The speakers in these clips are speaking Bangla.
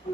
ওকে,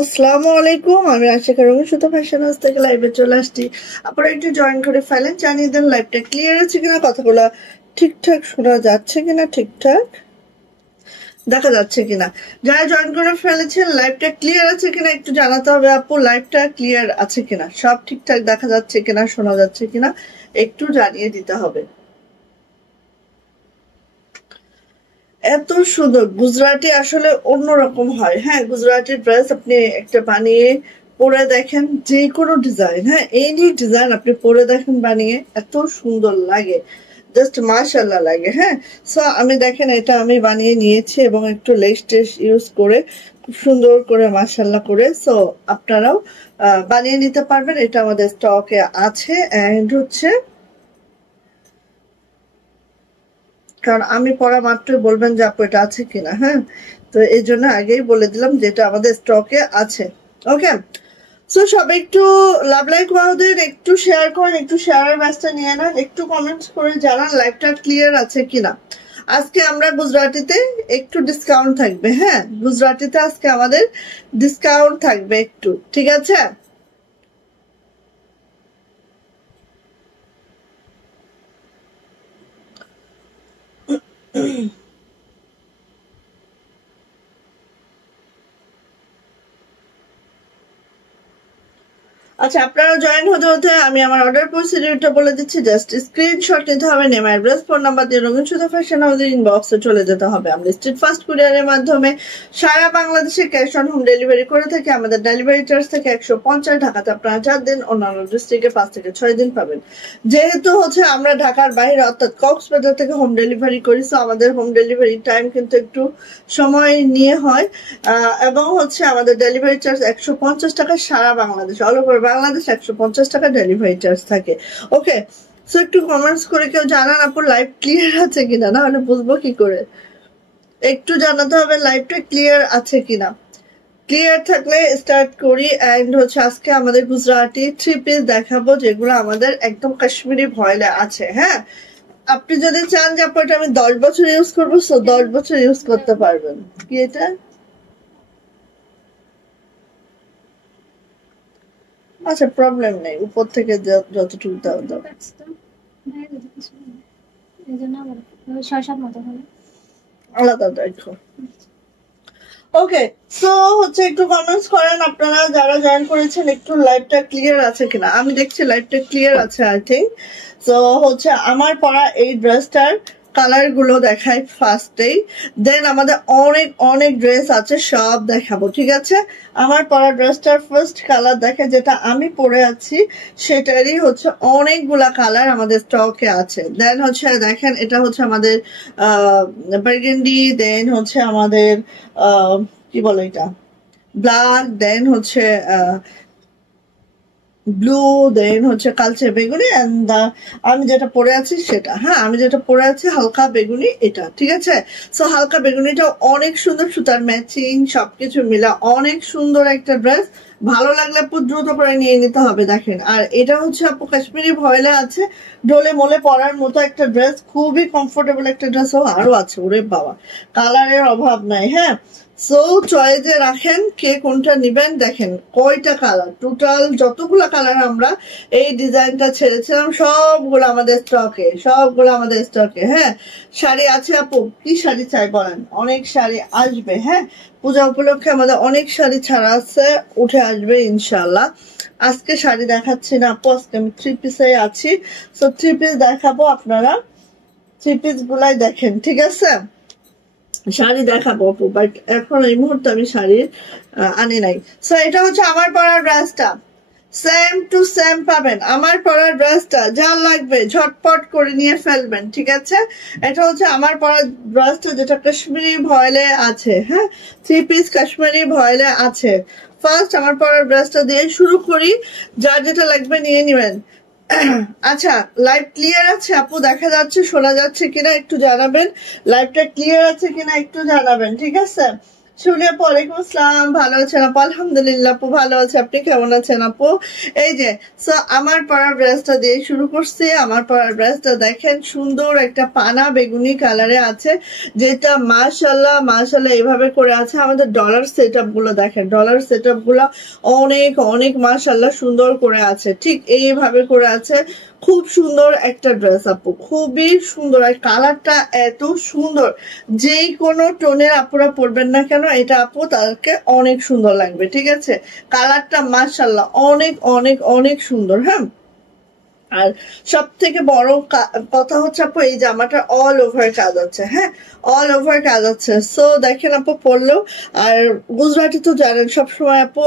আসসালামু আলাইকুম। আমি আশিকা রঙিন সুতো ফ্যাশন হাউস থেকে লাইভে চলে আসছি। আপনারা একটু জয়েন করে ফেলেন, জানিয়ে দেন লাইভটা ক্লিয়ার আছে কিনা, কথাগুলো ঠিকঠাক শোনা যাচ্ছে কিনা, ঠিকঠাক দেখা যাচ্ছে কিনা। যারা জয়েন করে ফেলেছেন লাইভটা ক্লিয়ার আছে কিনা একটু জানাতে হবে আপু। লাইভটা ক্লিয়ার আছে কিনা, সব ঠিকঠাক দেখা যাচ্ছে কিনা, শোনা যাচ্ছে কিনা একটু জানিয়ে দিতে হবে। এত সুন্দর গুজরাটি আসলে অন্যরকম হয়। হ্যাঁ, গুজরাটি ড্রেস আপনি একটা বানিয়ে পরে দেখেন, যে কোনো ডিজাইন, হ্যাঁ এনি ডিজাইন আপনি পরে দেখেন বানিয়ে, এত সুন্দর লাগে, জাস্ট মাশাআল্লাহ লাগে। হ্যাঁ, সো আমি দেখেন এটা আমি বানিয়ে নিয়েছি এবং একটু লেস টেস ইউজ করে খুব সুন্দর করে মাশাআল্লাহ করে, সো আপনারাও বানিয়ে নিতে পারবেন। এটা আমাদের স্টকে আছে। এন্ড হচ্ছে কারণ আমি পড়া মাত্রই বলবেন যে আপু এটা আছে কিনা। হ্যাঁ, তো এই জন্য আগেই বলে দিলাম যেটা আমাদের স্টকে আছে। ওকে, সো সবাই একটু লাভ লাইক ওয়াও দেন, একটু শেয়ার করেন, একটু শেয়ারের ব্যাচটা নিয়ে নেন, একটু কমেন্টস করে জানান লাইভটা ক্লিয়ার আছে কিনা। আজকে আমরা গুজরাটিতে একটু ডিসকাউন্ট থাকবে। হ্যাঁ, গুজরাটিতে আজকে আমাদের ডিসকাউন্ট থাকবে একটু, ঠিক আছে। আচ্ছা, আপনারা জয়েন হতে হতে আমি আমার অর্ডার প্রসিডিউরটা বলে দিচ্ছি। জাস্ট স্ক্রিনশট নিতে হবে, নেম অ্যাড্রেস ফোন নাম্বার দিয়ে রঙিন সুতো ফ্যাশন হাউসের ইনবক্সে চলে যেতে হবে। আমরা স্ট্রিট ফাস্ট কুরিয়ারের মাধ্যমে সারা বাংলাদেশে ক্যাশ অন হোম ডেলিভারি করে থাকি। আমাদের ডেলিভারি চার্জ থেকে 150। ঢাকাতে আপনারা 4 দিন, অন্যান্য ডিস্ট্রিক্টে 5 থেকে 6 দিন পাবেন। যেহেতু হচ্ছে আমরা ঢাকার বাইরে অর্থাৎ কক্সবাজার থেকে হোম ডেলিভারি করি, সো আমাদের হোম ডেলিভারি টাইম কিন্তু একটু সময় নিয়ে হয়। এবং হচ্ছে আমাদের ডেলিভারি চার্জ 150 টাকা সারা বাংলাদেশ, অল ওভার বাংলাদেশ 150 টাকা ডেলিভারি চার্জ থাকে। ওকে, সো একটু কমেন্টস করে কেউ জানান আপু লাইভ ক্লিয়ার আছে কিনা, না হলে বুঝবো কি করে। একটু জানাতে হবে লাইভটা ক্লিয়ার আছে কিনা। ক্লিয়ার থাকলে স্টার্ট করি। এন্ড হচ্ছে আজকে আমাদের গুজরাটি 3 পিস দেখাবো, যেগুলো আমাদের একদম কাশ্মীরি ভয়েলে আছে। হ্যাঁ, আপনি যদি চান যে আপু এটা আমি 10 বছর ইউজ করবো, সো 10 বছর ইউজ করতে পারবেন। কি এটা? আচ্ছা, প্রবলেম নেই, উপর থেকে যতটুকু দাও দাও। আলাদা দেখো। ওকে, সো হচ্ছে একটু কমেন্টস করেন আপনারা যারা জয়েন করেছেন, একটু লাইভটা ক্লিয়ার আছে কিনা। আমি দেখছি লাইভটা ক্লিয়ার আছে আই থিঙ্ক। সো হচ্ছে আমার পরা এই ড্রেসটার কালার গুলো দেখাই ফার্স্টেই, দেন আমাদের অনেক অনেক ড্রেস আছে, সব দেখাবো, ঠিক আছে। আমার পরা ড্রেসটার ফার্স্ট কালার দেখে, যেটা আমি পরে আছি সেটারই হচ্ছে অনেকগুলা কালার আমাদের স্টকে আছে। দেন হচ্ছে দেখেন এটা হচ্ছে আমাদের বার্গেন্ডি, দেন হচ্ছে আমাদের কি বলে এটা ব্ল্যাক, দেন হচ্ছে ব্লু, দেন হচ্ছে কালচে বেগুনি, এন্ড আমি যেটা পরে আছি সেটা, হ্যাঁ আমি যেটা পরে আছি হালকা বেগুনি এটা, ঠিক আছে। সো হালকা বেগুনিটা অনেক সুন্দর, সুতার ম্যাচিং সবকিছু মিলা অনেক সুন্দর একটা ড্রেস। ভালো লাগলে আপু দ্রুত করে নিয়ে নিতে হবে। দেখেন, আর এটা হচ্ছে আপু কাশ্মীরি ভয়েলে আছে, ডোলে মোলে পরার মতো একটা ড্রেস, খুবই কমফোর্টেবল একটা ড্রেস। ও আরো আছে, ওরে বাবা, কালারের অভাব নাই। হ্যাঁ, সো চয়েসে রাখেন কে কোনটা নিবেন। দেখেন কয়টা কালার, টোটাল যতগুলা কালার আমরা এই ডিজাইনটা ছেড়েছিলাম সবগুলো আমাদের স্টকে, সবগুলো আমাদের স্টকে। হ্যাঁ, শাড়ি আছে আপু, কি শাড়ি চাই বলেন, অনেক শাড়ি আসবে। হ্যাঁ, পূজা উপলক্ষে আমাদের অনেক শাড়ি ছাড়া আছে, উঠে আসবে ইনশাল্লাহ। আজকে শাড়ি দেখাচ্ছি না আপু, আজকে আমি 3 পিসে আছি। সো 3 পিস দেখাবো, আপনারা 3 পিস গুলাই দেখেন, ঠিক আছে। শাড়ি দেখাবো আপু, বাট এখন এই মুহূর্তে আমি শাড়ি আনি নাই। সো এটা হচ্ছে আমার পরার ড্রেসটা, সেম টু সেম পাবেন। আমার পরার ড্রেসটা যা লাগবে ঝটপট করে নিয়ে ফেলবেন, ঠিক আছে। এটা হচ্ছে আমার পরার ড্রেসটা, যেটা কাশ্মীরি ভয়েলে আছে। হ্যাঁ, 3 পিস কাশ্মীরি ভয়েলে আছে। ফার্স্ট আমার পরার ড্রেসটা দিয়ে শুরু করি, যার যেটা লাগবে নিয়ে নিবেন। আচ্ছা, লাইভ ক্লিয়ার আছে আপু, দেখা যাচ্ছে শোনা যাচ্ছে কিনা একটু জানাবেন, লাইভটা ক্লিয়ার আছে কিনা একটু জানাবেন, ঠিক আছে। শুনে ওয়ালাইকুম আসসালাম, ভালো আছেন আপু? আলহামদুলিল্লাহ আপু ভালো আছে, আপনি কেমন আছেন আপু? এই যে সো আমার পরা ড্রেসটা দিয়ে শুরু করছি। আমার পরা ড্রেসটা দেখেন, সুন্দর একটা পানা বেগুনি কালারে আছে, যেটা মাশাআল্লাহ মাশাআল্লাহ এইভাবে করে আছে। আমাদের ডলার সেটআপ গুলো দেখেন, ডলার সেটআপ গুলো অনেক অনেক মাশাআল্লাহ সুন্দর করে আছে, ঠিক এইভাবে করে আছে। খুব সুন্দর একটা ড্রেস আপু, খুবই সুন্দর, আর কালারটা এত সুন্দর, যেই কোনো টোনের আপুরা পরবেন না কেন এটা আপু তাদেরকে অনেক সুন্দর লাগবে, ঠিক আছে। কালারটা মাশাআল্লাহ অনেক অনেক অনেক সুন্দর। হ্যাঁ, আর সব থেকে বড় কথা হচ্ছে আপু এই জামাটা অল ওভার কাজ আছে। হ্যাঁ, অল ওভার কাজ আছে। সো দেখেন আপু পরলেও, আর গুজরাটি তো জানেন সবসময় আপু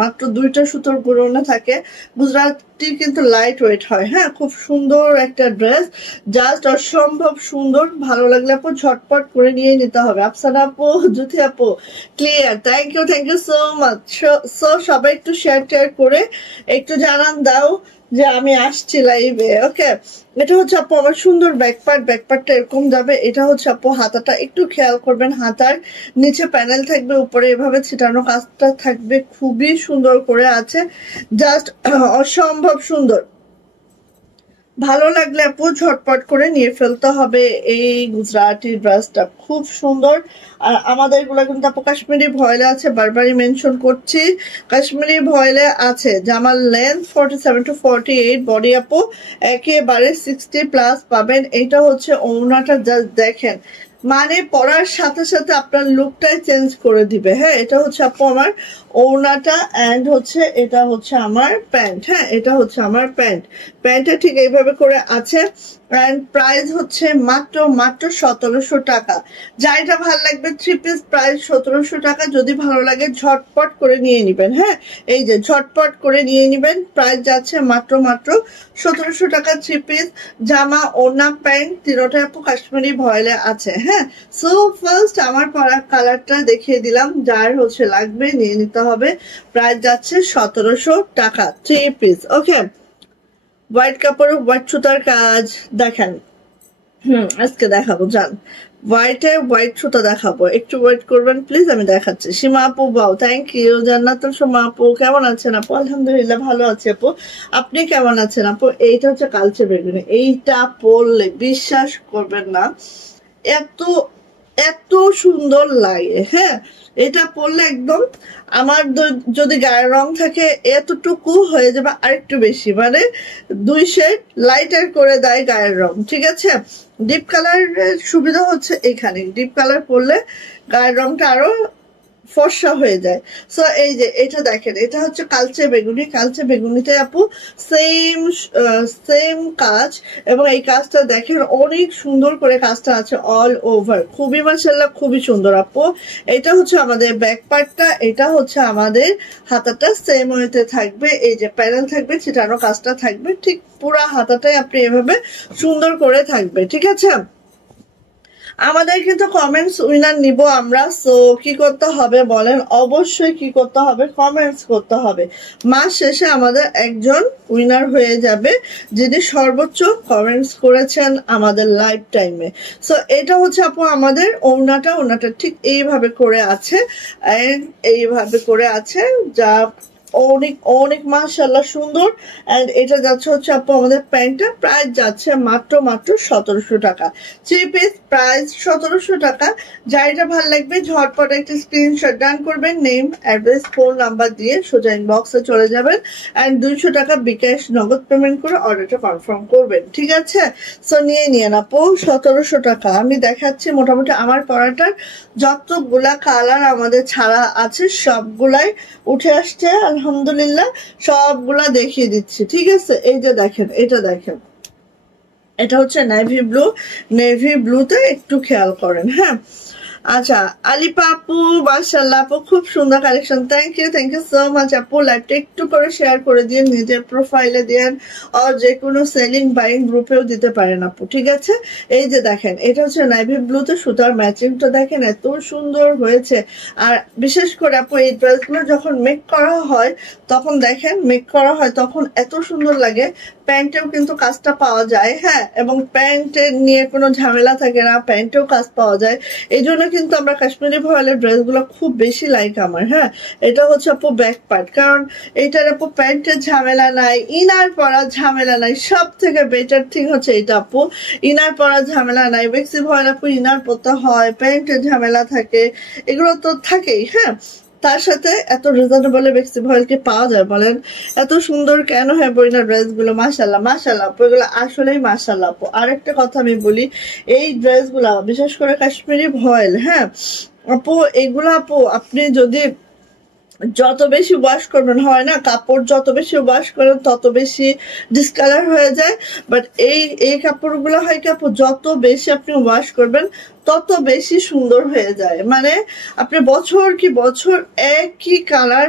মাত্র 2টা সুতোর গুণনা থাকে। গুজরাটি কিন্তু লাইট ওয়েট হয়। হ্যাঁ, খুব সুন্দর একটা ড্রেস, জাস্ট অসম্ভব সুন্দর। ভালো লাগলে আপু ঝটপট করে নিয়ে নিতে হবে। আফসানা আপু, জ্যোতি আপু clear, thank you so much. So সবাই একটু শেয়ার করে একটু জানান দাও যে আমি আসছি লাইভে। ওকে, এটা হচ্ছে আপু আমার সুন্দর ব্যাকপার্টটা এরকম যাবে। এটা হচ্ছে আপু হাতাটা একটু খেয়াল করবেন, হাতার নিচে প্যানেল থাকবে, উপরে এভাবে ছিটানো কাজটা থাকবে, খুবই সুন্দর করে আছে, জাস্ট অসম্ভব সুন্দর। ভালো লাগলে আপু ঝটপট করে নিয়ে ফেলতে হবে এই গুজরাটি ড্রেসটা, খুব সুন্দর। আর আমাদের এগুলো কিন্তু আপু কাশ্মীরি ভয়েলে আছে, বারবারই মেনশন করছি কাশ্মীরি ভয়েলে আছে। জামার লেন্থ 47 to 48, বডি আপু একেবারে 60+ পাবেন। এটা হচ্ছে ওড়নাটা, জাস্ট দেখেন, মানে পরার সাথে সাথে আপনার লুকটাই চেঞ্জ করে দিবে। হ্যাঁ, এটা হচ্ছে আপু আমার ওড়নাটা, এন্ড হচ্ছে এটা হচ্ছে আমার প্যান্ট। হ্যাঁ, এটা হচ্ছে আমার প্যান্ট, প্যান্টটা ঠিক এইভাবে করে আছে। এন্ড প্রাইস হচ্ছে মাত্র 1700 টাকা। যাইটা ভালো লাগবে 3 পিস প্রাইস 1700 টাকা। যদি ভালো লাগে ঝটপট করে নিয়ে নিবেন। হ্যাঁ, এই যে ঝটপট করে নিয়ে নিবেন, প্রাইস যাচ্ছে মাত্র 1700 টাকা। 3 পিস জামা, ওড়না, প্যান্ট তিনটাই আপু কাশ্মীরি ভয়েলে আছে। হ্যাঁ, সো ফার্স্ট আমার পরা কালারটা দেখিয়ে দিলাম, যার হচ্ছে লাগবে নিয়ে নিতে হবে। প্রাইস যাচ্ছে 1700 টাকা 3 পিস। ওকে, হোয়াইট কাপড়, হোয়াইট সুতার কাজ দেখেন। আজকে দেখাবো, জান হোয়াইট সুতা দেখাবো, একটু ওয়েট করবেন প্লিজ, আমি দেখাচ্ছি। সীমা আপু বাও, থ্যাংক ইউ। জান্নাতুল সোমা আপু কেমন আছেন আপু? আলহামদুলিল্লাহ ভালো আছে আপু, আপনি কেমন আছেন আপু? এইটা হচ্ছে কালচে বেগুনি, এইটা পরলে বিশ্বাস করবেন না এত এত সুন্দর লাগে। হ্যাঁ, এটা পরলে একদম আমার যদি গায়ের রং থাকে এতটুকু হয়ে যাবে আরেকটু বেশি, মানে 2 শেড লাইটার করে দেয় গায়ের রং, ঠিক আছে। ডিপ কালারের সুবিধা হচ্ছে এখানে, ডিপ কালার পরলে গায়ের রংটা আরো ফর্সা হয়ে যায়। সো এই যে এটা দেখেন, এটা হচ্ছে কালচে বেগুনি, কালচে বেগুনিতে আপু সেম কাজ, এবং এই কাজটা দেখেন অনেক সুন্দর করে কাজটা আছে অল ওভার, খুবই মাশাআল্লাহ খুবই সুন্দর আপু। এটা হচ্ছে আমাদের ব্যাক পার্টটা, এটা হচ্ছে আমাদের হাতাটা সেম ওয়েতে থাকবে। এই যে প্যানেল থাকবে, ছিটানো কাজটা থাকবে, ঠিক পুরা হাতাটাই আপনি এভাবে সুন্দর করে থাকবে, ঠিক আছে। আমাদের কিন্তু কমেন্টস উইনার নিব আমরা। সো কি করতে হবে বলেন? অবশ্যই কি করতে হবে? কমেন্টস করতে হবে। মাস শেষে আমাদের একজন উইনার হয়ে যাবে যিনি সর্বোচ্চ কমেন্টস করেছেন আমাদের লাইভ টাইমে। সো এটা হচ্ছে আপু আমাদের ওড়নাটা ঠিক এইভাবে করে আছে, এন্ড এইভাবে করে আছে, যা অনেক অনেক মাশাআল্লাহ সুন্দর। এন্ড এটা যাচ্ছে হচ্ছে আপু আমাদের প্যান্টটা প্রাইস যাচ্ছে মাত্র 1700 টাকা। 3 পিস প্রাইস 1700 টাকা। যাইটা ভালো লাগবে ঝটপট একটা স্ক্রিনশট ডান করবেন, নেম অ্যাড্রেস ফোন নাম্বার দিয়ে সোজা ইনবক্সে চলে যাবেন এন্ড 200 টাকা বিকাশ নগদ পেমেন্ট করে অর্ডারটা কনফার্ম করবেন, ঠিক আছে? সো নিয়ে আপু 1700 টাকা। আমি দেখাচ্ছি মোটামুটি আমার পরাটার যতগুলা কালার আমাদের ছাড়া আছে সবগুলাই উঠে আসছে আলহামদুলিল্লাহ, সবগুলা দেখিয়ে দিচ্ছি, ঠিক আছে? এই যে দেখেন, এটা দেখেন, এটা হচ্ছে নেভি ব্লুতে একটু খেয়াল করেন, হ্যাঁ। আচ্ছা আলিপা আপু মাশাআল্লাহ আপু খুব সুন্দর collection, thank you so much আপু। লাইভটা একটু করে শেয়ার করে দিন, নিজের প্রোফাইলে দিন, আর যে কোনো সেলিং বাইং গ্রুপেও দিতে পারেন আপু, ঠিক আছে? এই যে দেখেন, এটা হচ্ছে নেভি ব্লুতে সুতার ম্যাচিংটা দেখেন এত সুন্দর হয়েছে। আর বিশেষ করে আপু এই ড্রেসগুলো যখন মেক করা হয় তখন দেখেন, তখন এত সুন্দর লাগে। প্যান্টেও কিন্তু কাজটা পাওয়া যায়, হ্যাঁ, এবং প্যান্টের নিয়ে কোনো ঝামেলা থাকে না, প্যান্টেও কাজ পাওয়া যায়। এই জন্য কিন্তু আমরা কাশ্মীরি ভয়েলের ড্রেসগুলো খুব বেশি লাইক আমার, হ্যাঁ। এটা হচ্ছে আপু ব্যাক পার্ট, কারণ এইটার আপু প্যান্টের ঝামেলা নাই, ইনার পরার ঝামেলা নাই। সব থেকে বেটার থিং হচ্ছে এটা আপু, ইনার পরার ঝামেলা নাই। বেক্সি ভয়েল আপু ইনার পরতে হয়, প্যান্টের ঝামেলা থাকে, এগুলো তো থাকেই, হ্যাঁ। তার সাথে এত রিজনেবল বেক্সি ভয়েল কি পাওয়া যায় বলেন? এত সুন্দর কেন হয় বই না ড্রেসগুলো? মাশাআল্লাহ আপু, এগুলো আসলেই মাশাআল্লাহ আপু। আরেকটা কথা আমি বলি, এই ড্রেসগুলা বিশেষ করে কাশ্মীরি ভয়েল, হ্যাঁ আপু, এগুলো আপু আপনি যদি যত বেশি ওয়াশ করবেন, হয় না কাপড় যত বেশি ওয়াশ করেন তত বেশি ডিসকালার হয়ে যায়, বাট এই কাপড়গুলো হয় কি আপু, যত বেশি আপনি ওয়াশ করবেন তত বেশি সুন্দর হয়ে যায়। মানে আপনি বছর কি বছর একই কালার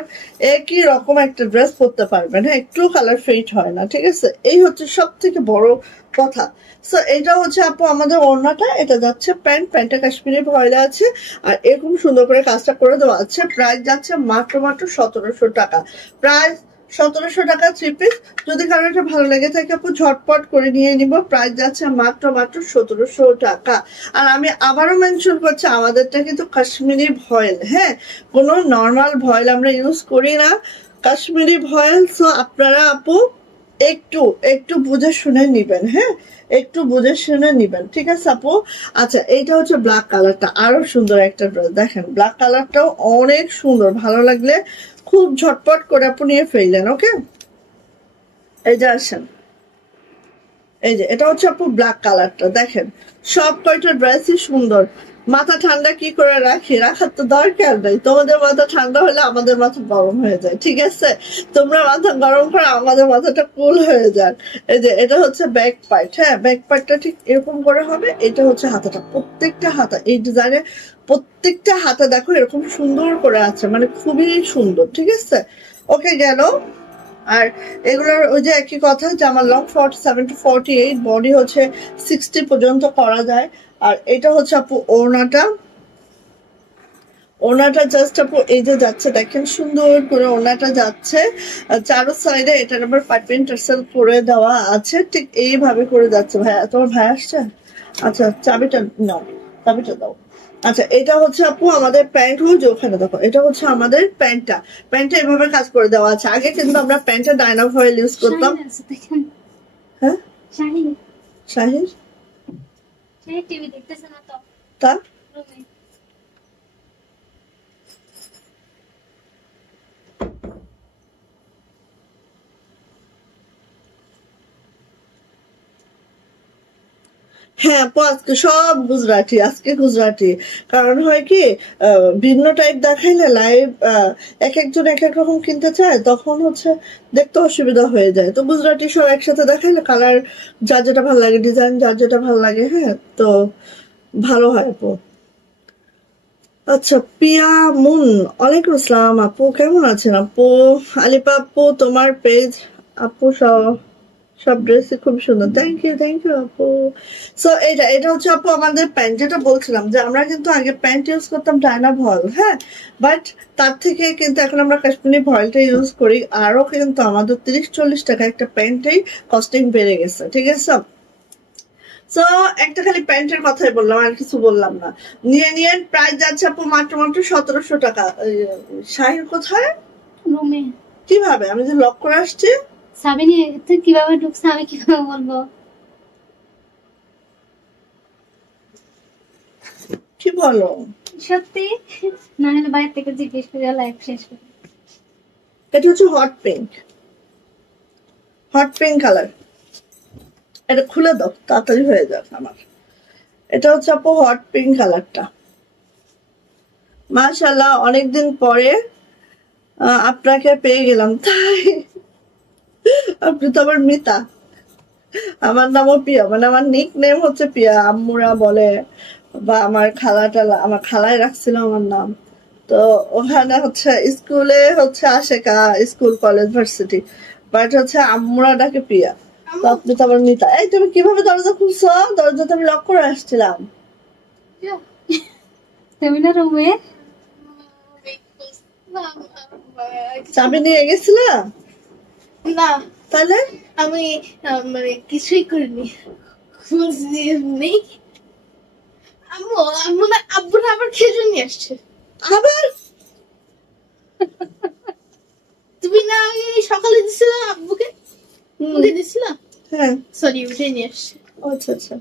একই রকম একটা ড্রেস পরতে পারবেন, হ্যাঁ, একটু কালার ফেড হয় না, ঠিক আছে? এই হচ্ছে সব থেকে বড় কথা। সো এটা হচ্ছে আপু আমাদের ওড়নাটা, এটা যাচ্ছে প্যান্টটা কাশ্মীরি ভয়েলে আছে, আর এরকম সুন্দর করে কাজটা করে দেওয়া আছে। প্রাইস যাচ্ছে মাত্র 1700 টাকা, প্রাইস 1700 টাকা 3 পিস। যদি কারো এটা ভালো লেগে থাকে আপু ঝটপট করে নিয়ে নিব, প্রাইস যাচ্ছে মাত্র 1700 টাকা। আর আমি আবারও মেনশন করছি, আমাদেরটা কিন্তু কাশ্মীরি ভয়েল, হ্যাঁ, কোনো নর্মাল ভয়েল আমরা ইউজ করি না, কাশ্মীরি ভয়েল। সো আপনারা আপু একটু বুঝে শুনে নিবেন, হ্যাঁ, একটু বুঝে শুনে নিবেন, ঠিক আছে আপু? আচ্ছা এইটা হচ্ছে ব্ল্যাক কালারটা, আরো সুন্দর একটা ড্রেস দেখেন, ব্ল্যাক কালারটাও অনেক সুন্দর, ভালো লাগলে খুব ঝটপট করে আপু নিয়ে ফেললেন, ওকে? এই যে আসেন, এই যে এটা হচ্ছে আপু ব্ল্যাক কালারটা দেখেন, সব কয়টা ড্রেসই সুন্দর। মাথা ঠান্ডা কি করে রাখার তো দরকার নেই, তোমাদের মাথা ঠান্ডা হলে আমাদের মাথা গরম হয়ে যায়, ঠিক আছে? তোমরা মাথা গরম করে আমাদের মাথাটা কুল হয়ে যাক। এই যে এটা হচ্ছে ব্যাক পার্ট, হ্যাঁ, ব্যাক পার্টটা ঠিক এরকম করে হবে। এটা হচ্ছে হাতাটা, প্রত্যেকটা হাতা এই ডিজাইনে প্রত্যেকটা হাতা দেখো এরকম সুন্দর করে আছে, মানে খুবই সুন্দর, ঠিক আছে? ওকে গেল। আর এগুলোর ওই যে একই কথা যে আমার লং 47 to 48, বডি হচ্ছে 60 পর্যন্ত করা যায়। আর এটা হচ্ছে আপু ওড়নাটা জাস্ট আপু এই যে যাচ্ছে দেখেন, সুন্দর করে ওড়নাটা যাচ্ছে চারো সাইডে। এটার আবার পাইপিং টার্সেল করে দেওয়া আছে, ঠিক এইভাবে করে যাচ্ছে। ভাইয়া, তোমার ভাই আসছে? আচ্ছা চাবিটা নাও, চাবিটা দাও। আচ্ছা এটা হচ্ছে আপু আমাদের প্যান্ট, যে ওখানে দেখো, এটা হচ্ছে আমাদের প্যান্টটা এভাবে কাজ করে দেওয়া আছে। আগে কিন্তু আমরা প্যান্টটা ডাইনা ফয়েল ইউজ করতাম, হ্যাঁ। শাহির টিভি দেখতেছে না তো, তা হ্যাঁ আপু আজকে সব আজকে গুজরাটি। কারণ হয় কি, ভিন্ন টাইপ দেখাইলে লাইভ এক একজন এক এক রকম কিনতে চায়, তখন হচ্ছে দেখতে অসুবিধা হয়ে যায়। তো গুজরাটি সব একসাথে দেখাইলে কালার যার যেটা ভালো লাগে, ডিজাইন যার যেটা ভালো লাগে, হ্যাঁ, তো ভালো হয় আপু। আচ্ছা পিয়া মুন, ওয়ালাইকুম আসসালাম আপু, কেমন আছেন আপু? আলিপা আপু তোমার পেজ আপু সহ সব ড্রেসই খুব সুন্দর। থ্যাংক ইউ আপু। সো এটা হচ্ছে আপু আমাদের প্যান্ট, যেটা বলছিলাম যে আমরা কিন্তু আগে প্যান্ট ইউজ করতাম ডায়না ভয়েল, হ্যাঁ, বাট তার থেকে কিন্তু এখন আমরা কাশ্মীরি ভয়েলটা ইউজ করি। আরো কিন্তু আমাদের 30-40 টাকা একটা প্যান্টেই কস্টিং বেড়ে গেছে, ঠিক আছে। সো একটা খালি প্যান্টের কথাই বললাম, আর কিছু বললাম না। নিয়ে প্রাইস যাচ্ছে আপু মাত্র 1700 টাকা। শাহির কোথায়? রুমে। কিভাবে? আমি যে লক করে আসছি। সাবিনী তুই কিভাবে ঢুকছে আমি কিভাবে বলবো? কি বলো? সত্যি না হলে বাইরে থেকে জিজ্ঞেস করে লাইফ শেষ করে। এটা হচ্ছে হট পিঙ্ক কালার। এটা খুলে দাও, তাড়াতাড়ি হয়ে যাক আমার। এটা হচ্ছে আপু হট পিঙ্ক কালারটা। মাশাআল্লাহ, অনেকদিন পরে আপনাকে পেয়ে গেলাম। তাই আপনি তো আবার মিতা। আমার নামও পিয়া, মানে আমার নিক নেম হচ্ছে পিয়া। আম্মুরা বলে বা আমার আমার খালায় রাখছিল আমার নাম। তো ওখানে হচ্ছে স্কুলে হচ্ছে আশেকা, স্কুল কলেজ ভার্সিটি, বাট হচ্ছে আম্মুরা ডাকে পিয়া। তো আপনি তো আবার মিতা। এই তুমি কিভাবে দরজা খুলছো? দরজা তো আমি লক করে আসছিলাম। তুমি না রুমে চাবি নিয়ে গেছিলা? না, তাহলে আমি মানে কিছুই করিনি। নেই আম্মু আম্মু না আব্বুরা আবার খেজুর নিয়ে আসছে। আবার তুমি না ওই সকালে দিছিলা আব্বুকে? ওকে দিছিলা? হ্যাঁ, সরি, ওটাই নিয়ে আসছে। আচ্ছা আচ্ছা।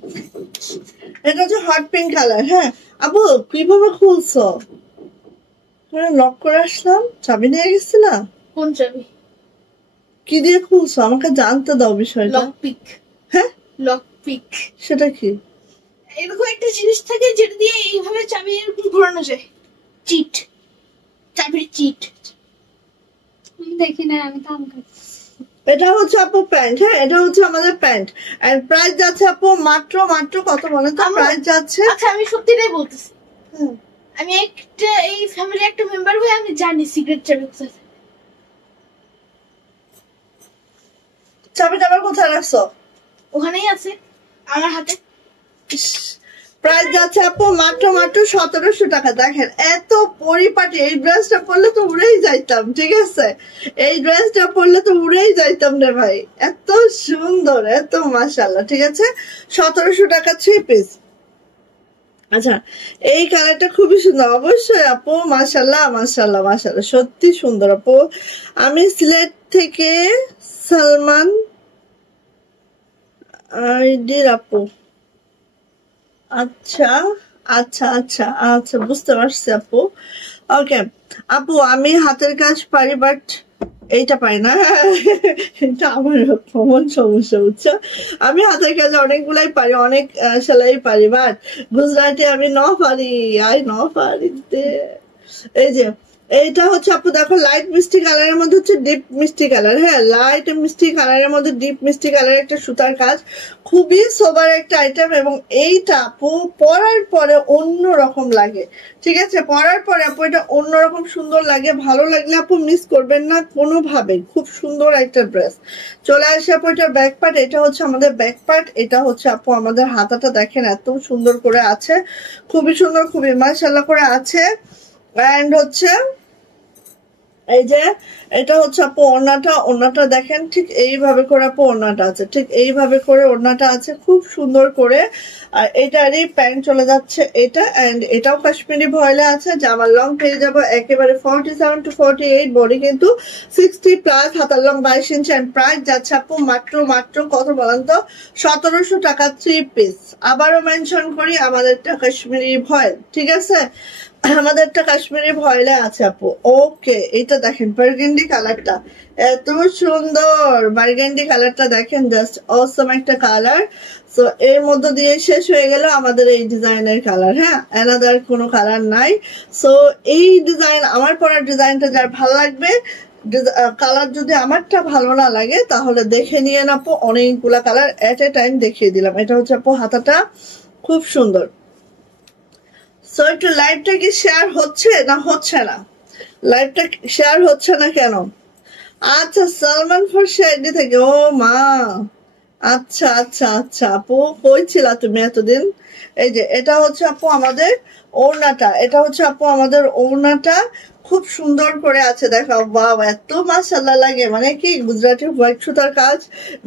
এটা হচ্ছে হট পিঙ্ক কালার। হ্যাঁ আপু, কিভাবে খুলছো? লক করে আসলাম, চাবি নিয়ে গেছিলা? কোন চাবি? কি দিয়ে খুলছো আমাকে জানতে দাও বিষয়টা। Lock pick. হ্যাঁ, লক পিক সেটা কি? এরকম একটা জিনিস থাকে যেটা দিয়ে এইভাবে চাবি এরকম ঘোরানো যায়। চিট, চাবির চিট। আমি দেখি না, আমি তো আম খাচ্ছি। এটা হচ্ছে আপু প্যান্ট। হ্যাঁ, এটা হচ্ছে আমাদের প্যান্ট। এন্ড প্রাইস যাচ্ছে আপু মাত্র কত বলেন তো? প্রাইস যাচ্ছে, আচ্ছা আমি সত্যিটাই বলতেছি, হুম, আমি একটা এই ফ্যামিলির একটা মেম্বার হয়ে আমি জানি সিক্রেট চাবি কোথায়। চাবিটা আবার কোথায় রাখছো? ওখানেই আছে আমার হাতে। প্রাইস যাচ্ছে আপু মাত্র 1700 টাকা। দেখেন এত পরিপাটি, এই ড্রেসটা পরলে তো উড়েই যাইতাম, ঠিক আছে, এই ড্রেসটা পরলে তো উড়েই যাইতাম রে ভাই, এত সুন্দর, এত মাশাআল্লাহ। ঠিক আছে, 1700 টাকা 3 পিস। আচ্ছা, এই কালারটা খুবই সুন্দর অবশ্যই আপু। মাশাআল্লাহ মাশাআল্লাহ মাশাআল্লাহ, সত্যি সুন্দর আপু। আমি সিলেট থেকে সালমান আইডির আপু। আচ্ছা আচ্ছা আচ্ছা আচ্ছা, বুঝতে পারছি আপু। ওকে আপু, আমি হাতের কাজ পারি, বাট এইটা পারি না। এটা আমার কমন সমস্যা, বুঝছো। আমি হাতের কাজ অনেকগুলাই পারি, অনেক সেলাই পারি, বাট গুজরাটি আমি পারি, পারি দিতে। এই যে এইটা হচ্ছে আপু, দেখো লাইট মিষ্টি কালারের মধ্যে হচ্ছে ডিপ মিষ্টি কালার। হ্যাঁ, লাইট মিষ্টি কালারের মধ্যে ডিপ মিষ্টি কালারের একটা সুতার কাজ, খুবই সোবার একটা আইটেম। এবং এইটা আপু পরার পরে অন্য রকম লাগে, ঠিক আছে, পরার পরে আপু এটা অন্যরকম সুন্দর লাগে। ভালো লাগলে আপু মিস করবেন না কোনোভাবে, খুব সুন্দর একটা ড্রেস। চলে আসে আপু এটার ব্যাক পার্ট। এটা হচ্ছে আমাদের ব্যাক পার্ট। এটা হচ্ছে আপু আমাদের হাতাটা, দেখেন এত সুন্দর করে আছে, খুবই সুন্দর, খুবই মাশাআল্লাহ করে আছে। অ্যান্ড হচ্ছে এই যে এটা হচ্ছে আপু ওড়নাটা দেখেন, ঠিক এইভাবে করে আপু ওড়নাটা আছে, ঠিক এইভাবে করে ওড়নাটা আছে, খুব সুন্দর করে। আর এটারই প্যান্ট চলে যাচ্ছে এটা, এন্ড এটাও কাশ্মীরি ভয়েলে আছে। জামার লং পেয়ে যাবো একেবারে 47 to 48, বডি কিন্তু 60 প্লাস, হাতার লং 22 ইঞ্চি। এন্ড প্রাইস যাচ্ছে আপু মাত্র কত বলেন তো? 1700 টাকা 3 পিস। আবারও মেনশন করি, আমাদেরটা কাশ্মীরি ভয়েল, ঠিক আছে, আমাদেরটা কাশ্মীরি ভয়েলে আছে আপু। ওকে, এটা দেখেন বার্গেন্ডি কালারটা, এত সুন্দর বার্গেন্ডি কালারটা দেখেন, জাস্ট অসম একটা কালার। সো এর মধ্য দিয়ে শেষ হয়ে গেল আমাদের এই ডিজাইনের কালার। হ্যাঁ, অ্যানাদার কোনো কালার নাই। সো এই ডিজাইন, আমার পরার ডিজাইনটা যার ভালো লাগবে, কালার যদি আমারটা ভালো না লাগে তাহলে দেখে নিয়ে আপু, অনেকগুলা কালার এট এ টাইম দেখিয়ে দিলাম। এটা হচ্ছে আপু হাতাটা, খুব সুন্দর। সো একটু লাইভটা কি শেয়ার হচ্ছে না হচ্ছে না? লাইভটা শেয়ার হচ্ছে না কেন? আচ্ছা, সালমান ফরশি আইডি থেকে। ও মা, আচ্ছা আচ্ছা আচ্ছা আপু, কই ছিলা তুমি এতদিন? এই যে এটা হচ্ছে আপু আমাদের ওড়নাটা, এটা হচ্ছে আপু আমাদের ওড়নাটা, খুব সুন্দর করে আছে দেখো। বাহ, এত মাশাআল্লাহ লাগে, মানে কি গুজরাটি হোয়াইট সুতার কাজ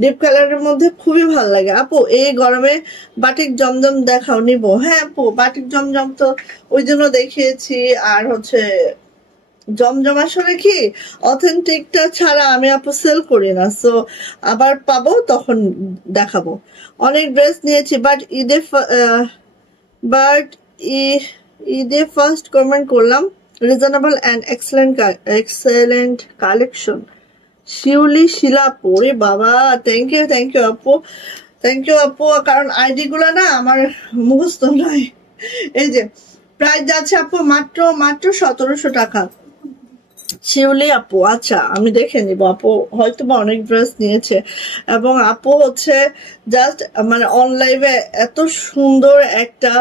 ডিপ কালারের মধ্যে খুবই ভালো লাগে আপু। এই গরমে বাটিক জমজম দেখাও, নিব। হ্যাঁ আপু, বাটিক জমজম তো ওই জন্য দেখিয়েছি। আর হচ্ছে জমজম আসলে কি অথেন্টিকটা ছাড়া আমি আপু সেল করি না, সো আবার পাবো তখন দেখাবো। অনেক ড্রেস নিয়েছি, বাট ঈদে ফার্স্ট কমেন্ট করলাম, রিজনেবল অ্যান্ড এক্সেলেন্ট কালেকশন। শিউলি শিলা আপু, রে বাবা, থ্যাংক ইউ আপু, থ্যাংক ইউ আপু। কারণ আইডি গুলা না আমার মুখস্থ নয়। এই যে প্রাইস যাচ্ছে আপু মাত্র 1700 টাকা। শিউলি আপু, আচ্ছা আমি দেখে নিব। আপু হয়তো বা অনেক ড্রেস নিয়েছে, এবং আপু হচ্ছে জাস্ট মানে অন লাইভে এত সুন্দর একটা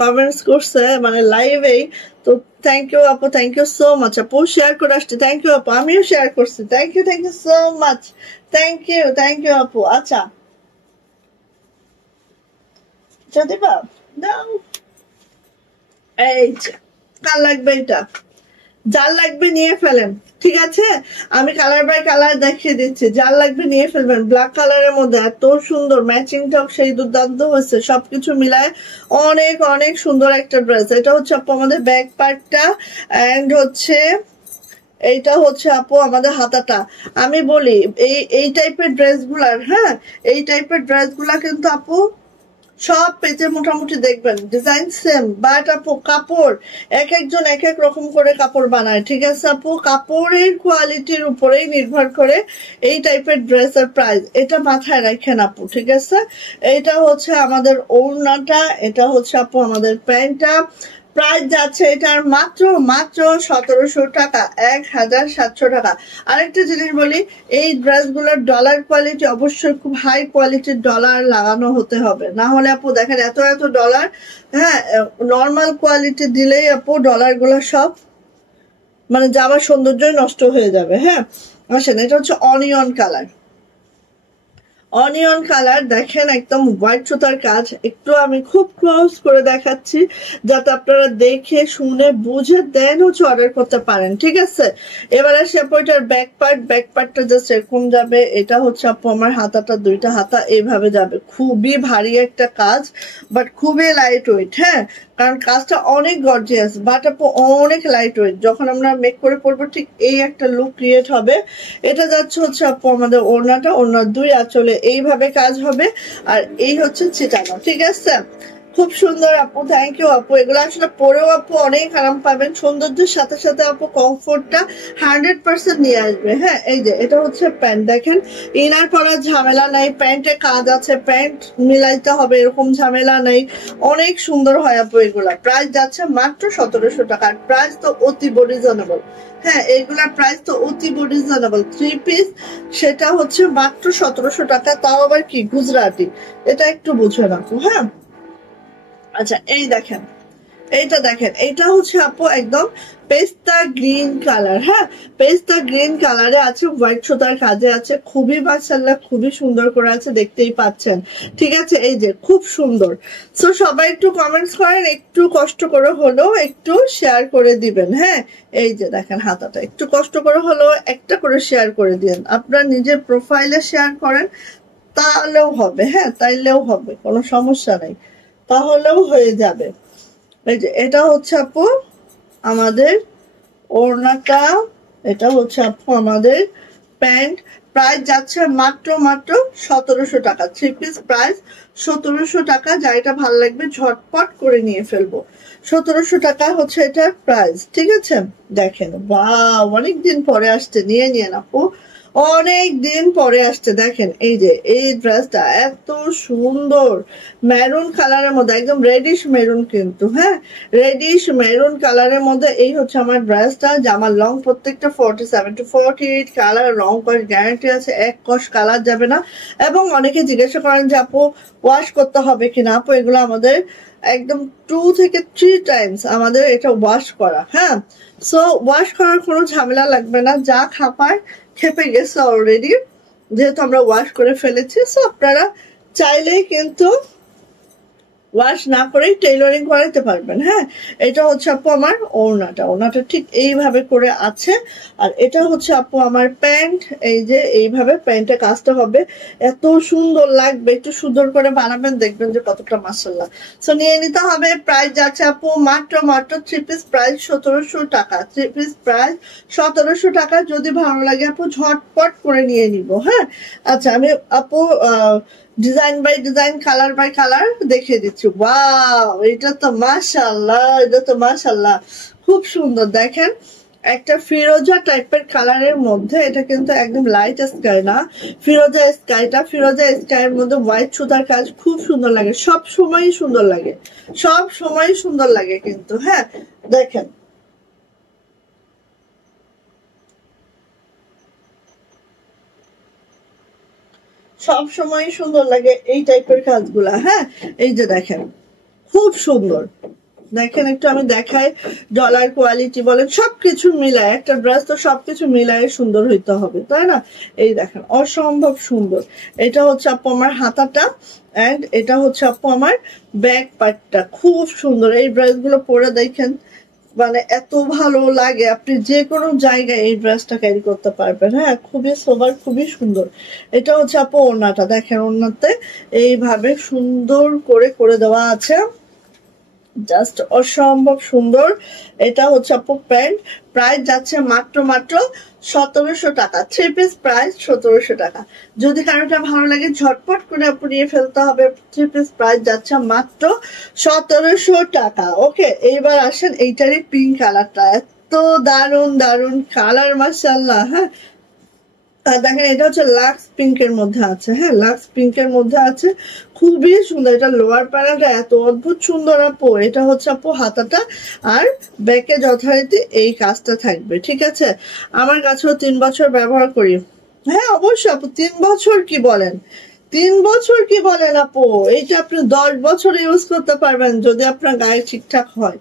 কমেন্টস করছে, মানে লাইভেই। তো থ্যাংক ইউ আপু, থ্যাংক ইউ সো মাচ আপু। শেয়ার করে আসছে, থ্যাংক ইউ আপু। আমিও শেয়ার করছি, thank you so much, thank you আপু। আচ্ছা যদি বা দাও, এই যে কার লাগবে, এটা যার লাগবে নিয়ে ফেলেন, ঠিক আছে? আমি কালার বাই কালার দেখিয়ে দিচ্ছি, যার লাগবে নিয়ে ফেলবেন। ব্ল্যাক কালারের মধ্যে এত সুন্দর ম্যাচিংটাও সেই দুর্দান্ত হয়েছে, সবকিছু মিলায় অনেক অনেক সুন্দর একটা ড্রেস। এটা হচ্ছে আপু আমাদের ব্যাক পার্টটা, এন্ড হচ্ছে এইটা হচ্ছে আপু আমাদের হাতাটা। আমি বলি এই টাইপের ড্রেসগুলার, হ্যাঁ এই টাইপের ড্রেসগুলা কিন্তু আপু সব পেজে মোটামুটি দেখবেন ডিজাইন সেম, বাট আপু কাপড় এক একজন এক এক রকম করে কাপড় বানায়, ঠিক আছে আপু? কাপড়ের কোয়ালিটির উপরেই নির্ভর করে এই টাইপের ড্রেসের প্রাইস, এটা মাথায় রাখেন আপু, ঠিক আছে? এটা হচ্ছে আমাদের ওড়নাটা, এটা হচ্ছে আপু আমাদের প্যান্টটা। প্রাইস যাচ্ছে এটার মাত্র 1700 টাকা, 1700 টাকা। আরেকটা জিনিস বলি, এই ড্রেসগুলোর ডলার কোয়ালিটি অবশ্যই খুব হাই কোয়ালিটির ডলার লাগানো হতে হবে, না হলে আপু দেখেন এত এত ডলার, হ্যাঁ নর্মাল কোয়ালিটি দিলেই আপু ডলার গুলো সব মানে যাবার সৌন্দর্যই নষ্ট হয়ে যাবে। হ্যাঁ আসেন, এটা হচ্ছে অনিয়ন কালার, অনিয়ন কালার দেখেন, একদম হোয়াইট সুতার কাজ। একটু আমি খুব ক্লোজ করে দেখাচ্ছি যাতে আপনারা দেখে শুনে বুঝে দেন হচ্ছে অর্ডার করতে পারেন, ঠিক আছে? এবার আসে আপু এটার ব্যাক পার্টটা জাস্ট এরকম যাবে। এটা হচ্ছে আপু আমার হাতাটা, দুইটা হাতা এইভাবে যাবে। খুবই ভারী একটা কাজ, বাট খুবই লাইট ওয়েট। হ্যাঁ কারণ কাজটা অনেক গর্জিয়াস, বাট আপু অনেক লাইট ওয়েট। যখন আমরা মেক করে পরবো ঠিক এই একটা লুক ক্রিয়েট হবে। এটা যাচ্ছে হচ্ছে আপু আমাদের ওড়নাটা, ওড়নার দুই আঁচলে এইভাবে কাজ হবে, আর এই হচ্ছে ছিটানো, ঠিক আছে? খুব সুন্দর আপু, থ্যাংক ইউ আপু। এগুলো আসলে পরেও আপু অনেক আরাম পাবেন, সৌন্দর্যের সাথে সাথে আপু কমফোর্টটা 100% নিয়ে আসবে। হ্যাঁ এই যে এটা হচ্ছে প্যান্ট, দেখেন ইনার পরার ঝামেলা নাই, প্যান্টে কাজ আছে, প্যান্ট মিলাইতে হবে এরকম ঝামেলা নাই, অনেক সুন্দর হয় আপু এগুলা। প্রাইস যাচ্ছে মাত্র 1700 টাকা, আর প্রাইস তো অতি রিজনেবল। হ্যাঁ এইগুলার প্রাইস তো অতি রিজনেবল। 3 পিস সেটা হচ্ছে মাত্র 1700 টাকা, তাও আবার কি গুজরাটি, এটা একটু বুঝে রাখো। হ্যাঁ আচ্ছা এই দেখেন, এইটা দেখেন, এইটা হচ্ছে আপু একদম পেস্তা গ্রিন কালার। হ্যাঁ পেস্তা গ্রিন কালারে আছে, হোয়াইট সুতার কাজে আছে, খুবই মাশাআল্লাহ খুবই সুন্দর করে আছে, দেখতেই পাচ্ছেন, ঠিক আছে? এই যে খুব সুন্দর। সো সবাই একটু কমেন্টস করেন, একটু কষ্ট করে হলেও একটু শেয়ার করে দিবেন। হ্যাঁ এই যে দেখেন হাতাটা, একটু কষ্ট করে হলেও একটা করে শেয়ার করে দিন, আপনার নিজের প্রোফাইলে শেয়ার করেন তাহলেও হবে। হ্যাঁ তাইলেও হবে, কোনো সমস্যা নাই, তাহলেও হয়ে যাবে। এই যে এটা হচ্ছে আপু আমাদের ওড়নাটা, এটা হচ্ছে আপু আমাদের প্যান্ট। প্রাইস যাচ্ছে মাত্র 1700 টাকা। 3 পিস প্রাইস 1700 টাকা। যার এটা ভালো লাগবে ঝটপট করে নিয়ে ফেলবো। 1700 টাকা হচ্ছে এটার প্রাইস, ঠিক আছে? দেখেন বাহ, অনেকদিন পরে আসছে, নিয়ে নিয়েন আপু, অনেক দিন পরে আসছে। দেখেন এই যে এই ড্রেসটা এত সুন্দর মেরুন কালারের মধ্যে, একদম রেডিশ মেরুন কিন্তু। হ্যাঁ রেডিশ মেরুন কালারের মধ্যে এই হচ্ছে আমার ড্রেসটা। জামার লং প্রত্যেকটা 47 to 48 colour, wrong cos guarantee আছে, এক কস কালার যাবে না। এবং অনেকে জিজ্ঞাসা করেন যে আপু ওয়াশ করতে হবে কিনা, আপু এগুলো আমাদের একদম 2 থেকে 3 টাইমস আমাদের এটা ওয়াশ করা। হ্যাঁ সো ওয়াশ করার কোনো ঝামেলা লাগবে না, যা খাপার খেপে গেছে অলরেডি, যেহেতু আমরা ওয়াশ করে ফেলেছি, সো আপনারা চাইলেই কিন্তু ওয়াশ না করেই টেইলরিং করাতে পারবেন। হ্যাঁ, এটা হচ্ছে আপু আমার ওড়নাটা ঠিক এইভাবে করে আছে। আর এটা হচ্ছে আপু আমার প্যান্ট, এই যে এইভাবে প্যান্টের কাজটা হবে, এত সুন্দর লাগবে। একটু সুন্দর করে বানাবেন, দেখবেন যে কতটা মাশাআল্লাহ। সো নিয়ে নিতে হবে। প্রাইস যাচ্ছে আপু মাত্র 3 পিস প্রাইস 1700 টাকা। 3 পিস প্রাইস 1700 টাকা। যদি ভালো লাগে আপু ঝটপট করে নিয়ে নিব। হ্যাঁ, আচ্ছা আমি আপু design by design, colour by colour দেখিয়ে দিচ্ছি। ওয়াও, এটা তো মাশাআল্লাহ, খুব সুন্দর। দেখেন, একটা ফিরোজা টাইপের কালারের মধ্যে, এটা কিন্তু একদম লাইট স্কাই না, ফিরোজা স্কাইয়ের মধ্যে হোয়াইট সুতার কাজ, খুব সুন্দর লাগে। সব সময়ই সুন্দর লাগে কিন্তু। হ্যাঁ, দেখেন সব সময় সুন্দর লাগে এই টাইপের কাজগুলা। হ্যাঁ, এই যে দেখেন খুব সুন্দর। দেখেন একটু আমি দেখাই, ডলার কোয়ালিটি বলেন সবকিছু মিলায়, একটা ড্রেস তো সবকিছু মিলায় সুন্দর হইতে হবে, তাই না? এই দেখেন অসম্ভব সুন্দর। এটা হচ্ছে আপু আমার হাতাটা, এন্ড এটা হচ্ছে আপু আমার ব্যাক পার্টটা, খুব সুন্দর। এই ড্রেসগুলো পরে দেখেন, মানে এত ভালো লাগে, আপনি যে কোনো জায়গায় এই ড্রেসটা ক্যারি করতে পারবেন। হ্যাঁ, খুবই সোবার, খুবই সুন্দর। এটা হচ্ছে আপু ওড়নাটা, দেখেন ওড়নাতে এইভাবে সুন্দর করে দেওয়া আছে, জাস্ট অসম্ভব সুন্দর। এটা হচ্ছে আপু প্যান্ট, প্রাইস যাচ্ছে মাত্র 1700 টাকা। 3 পিস প্রাইস 1700 টাকা। যদি কারোটা ভালো লাগে ঝটপট করে আপু নিয়ে ফেলতে হবে। 3 পিস প্রাইস যাচ্ছে মাত্র 1700 টাকা। ওকে, এইবার আসেন এইটারই পিঙ্ক কালারটা, এত দারুন কালার মাশাআল্লাহ। হ্যাঁ, দেখেন এটা হচ্ছে লাক্স পিঙ্কের মধ্যে আছে। হ্যাঁ, লাক্স পিঙ্কের মধ্যে আছে, খুবই সুন্দর। এটা লোয়ার প্যানেলটা এত অদ্ভুত সুন্দর আপু। এটা হচ্ছে আপু হাতাটা, আর ব্যাকে যথারীতি এই কাজটা থাকবে। ঠিক আছে, আমার কাছেও 3 বছর ব্যবহার করি। হ্যাঁ অবশ্যই আপু, 3 বছর কি বলেন, 3 বছর কি বলেন আপু, এইটা আপনি 10 বছর ইউজ করতে পারবেন যদি আপনার গায়ে ঠিকঠাক হয়।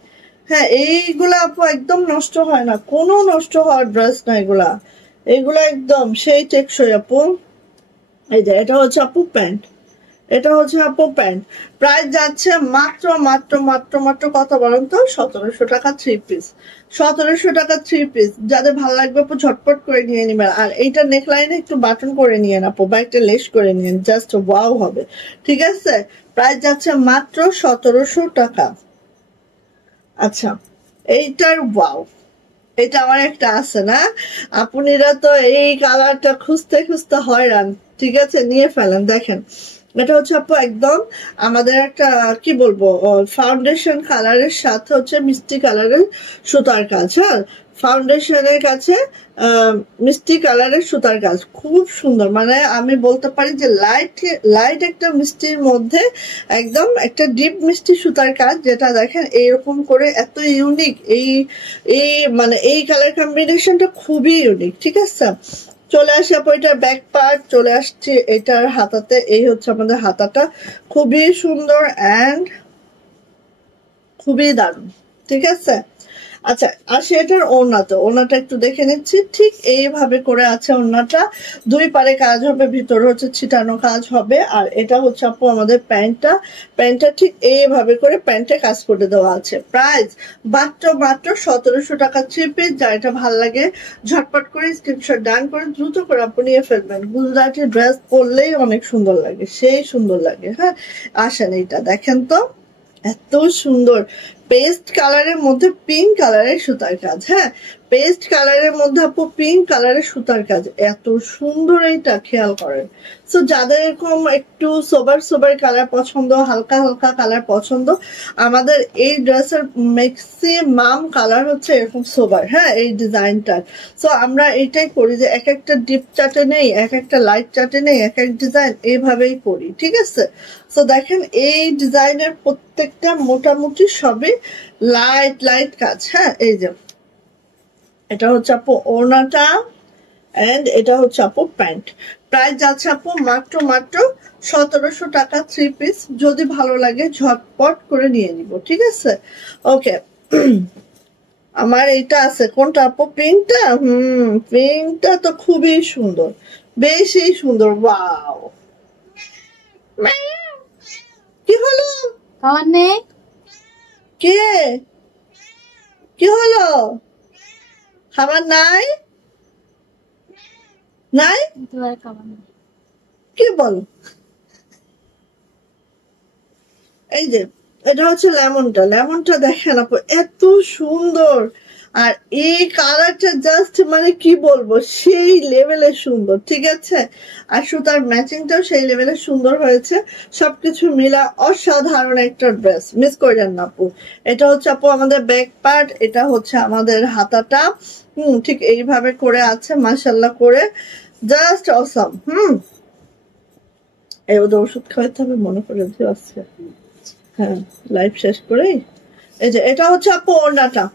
হ্যাঁ, এইগুলা আপু একদম নষ্ট হয় না, কোনো নষ্ট হওয়ার ড্রেস না এগুলা একদম সেই টেকসই আপু। এই যে এটা হচ্ছে আপু প্যান্ট, প্রাইস যাচ্ছে মাত্র কত বলেন তো? 1700 টাকা 3 পিস। 1700 টাকা 3 পিস। যাদের ভালো লাগবে আপু ঝটপট করে নিয়ে নিবেন। আর এইটা নেকলাইনে একটু বাটন করে নিয়ে আপু, বা একটা লেস করে নিন, জাস্ট ওয়াও হবে। ঠিক আছে, প্রাইস যাচ্ছে মাত্র 1700 টাকা। আচ্ছা, এইটার ওয়াও, এটা আমার একটা আছে না, আপনারা তো এই কালারটা খুঁজতে হয়রান। ঠিক আছে, নিয়ে ফেলেন। দেখেন এটা হচ্ছে আপু একদম আমাদের একটা কি বলবো, ফাউন্ডেশন কালারের সাথে হচ্ছে মিষ্টি কালারের সুতার কাজ। হ্যাঁ, ফাউন্ডেশনের কাছে মিষ্টি কালারের সুতার কাজ, খুব সুন্দর। মানে আমি বলতে পারি যে লাইট একটা মিষ্টির মধ্যে একদম একটা ডিপ মিষ্টি সুতার কাজ, যেটা দেখেন এইরকম করে এত ইউনিক। এই মানে এই কালার কম্বিনেশনটা খুবই ইউনিক। ঠিক আছে, চলে আসি আপু এটার ব্যাক পার্ট, চলে আসছি এটার হাতাতে। এই হচ্ছে আমাদের হাতাটা, খুবই সুন্দর এন্ড খুবই দারুণ। ঠিক আছে, আচ্ছা আসি এটার ওড়নাতে। ওড়নাটা একটু দেখে নিচ্ছি, ঠিক এইভাবে করে আছে ওড়নাটা, 2 পারে কাজ হবে, ভিতরে হচ্ছে ছিটানো কাজ হবে। আর এটা হচ্ছে আপু আমাদের প্যান্টটা ঠিক এইভাবে করে প্যান্টে কাজ করে দেওয়া আছে। প্রাইস মাত্র 1700 টাকা 3 পিস। যা এটা ভালো লাগে ঝটপট করে স্ক্রিনশট ডান করে দ্রুত করে আপনি নিয়ে ফেলবেন। গুজরাটি ড্রেস পরলেই অনেক সুন্দর লাগে, সেই সুন্দর লাগে। হ্যাঁ, আসেন এইটা দেখেন তো, এত সুন্দর পেস্ট কালারের মধ্যে পিঙ্ক কালারের সুতার কাজ। হ্যাঁ, পেস্ট কালারের মধ্যে আপু পিঙ্ক কালারের সুতার কাজ, এত সুন্দর। এইটা খেয়াল করেন। সো যাদের এরকম একটু সোবার কালার পছন্দ, হালকা কালার পছন্দ, আমাদের এই ড্রেসের ম্যাক্সিমাম কালার হচ্ছে এরকম সোবার। হ্যাঁ, এই ডিজাইনটার। সো আমরা এইটাই করি যে এক একটা ডিপ চাটে নেই, এক একটা লাইট চাটে নেই, এক এক ডিজাইন এইভাবেই করি। ঠিক আছে, সো দেখেন এই ডিজাইনের প্রত্যেকটা মোটামুটি সবই লাইট কাজ। হ্যাঁ, এই যে এটা হচ্ছে আপু ওড়নাটা, এন্ড এটা হচ্ছে আপু প্যান্ট। প্রাইস যাচ্ছে আপু মাত্র 1700 টাকা 3 পিস। যদি ভালো লাগে ঝটপট করে নিয়ে নিব। ঠিক আছে, ওকে। আমার এইটা আছে, কোনটা আপু? পিঙ্কটা। পিঙ্কটা তো খুবই সুন্দর, বেশি সুন্দর। ওয়াও, কি হলো? খাবার নেই? কে? কি হলো? খাবার নাই? নাই? তোমার খাবার নেই। কি বল? এই যে এটা হচ্ছে লেমনটা। লেমনটা দেখেন আপু এত সুন্দর, আর এই কালারটা জাস্ট মানে কি বলবো, সেই লেভেলের সুন্দর। ঠিক আছে, আর সুতার ম্যাচিংটাও সেই লেভেলের সুন্দর হয়েছে। সবকিছু মিলা অসাধারণ একটা ড্রেস, মিস করেন না আপু। এটা হচ্ছে আপু আমাদের ব্যাক পার্ট, এটা হচ্ছে আমাদের হাতাটা। ঠিক এইভাবে করে আছে, মাশাল্লাহ করে, জাস্ট অসাম। এই ওদের ওষুধ খাওয়াতে হবে মনে করে দিও আজকে। হ্যাঁ, লাইভ শেষ করেই। এই যে এটা হচ্ছে আপু ওড়নাটা,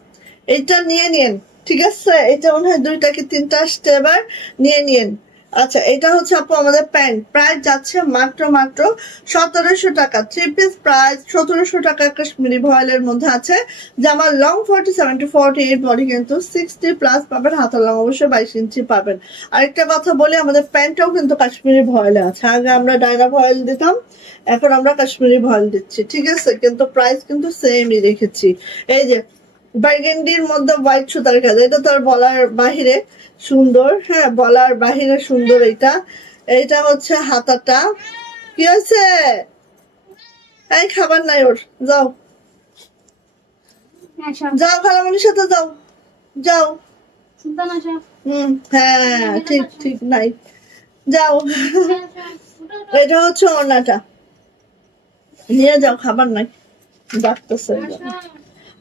এইটা নিয়ে নিন। ঠিক আছে, এটা মনে হয় 2টা কি 3টা আসতে, এবার নিয়ে নিন। আচ্ছা, এটা হচ্ছে আপু আমাদের প্যান্ট, প্রাইস যাচ্ছে মাত্র 1700 টাকা। 3 পিস প্রাইস 1700 টাকা, কাশ্মীরি ভয়েলের মধ্যে আছে। জামার লং 47 to 48, বডি কিন্তু 60 প্লাস পাবেন, হাতার লং অবশ্যই 22 ইঞ্চি পাবেন। আরেকটা কথা বলি, আমাদের প্যান্টটাও কিন্তু কাশ্মীরি ভয়েলে আছে। আগে আমরা ডায়না ভয়েল দিতাম, এখন আমরা কাশ্মীরি ভয়েল দিচ্ছি। ঠিক আছে, কিন্তু প্রাইস কিন্তু সেমই রেখেছি। এই যে বার্গেন্ডির মধ্যে হোয়াইট সুতার কাজ, এটা তো আর বলার বাহিরে সুন্দর। হ্যাঁ, বলার বাহিরে সুন্দর। এইটা হচ্ছে হাতাটা। কি আছে? এই খাবার নাই ওর, যাও যাও, খালামণির সাথে যাও, যাও। হ্যাঁ, ঠিক ঠিক নাই, যাও। এটা হচ্ছে ওড়নাটা, নিয়ে যাও, খাবার নাই, ডাকতেছে।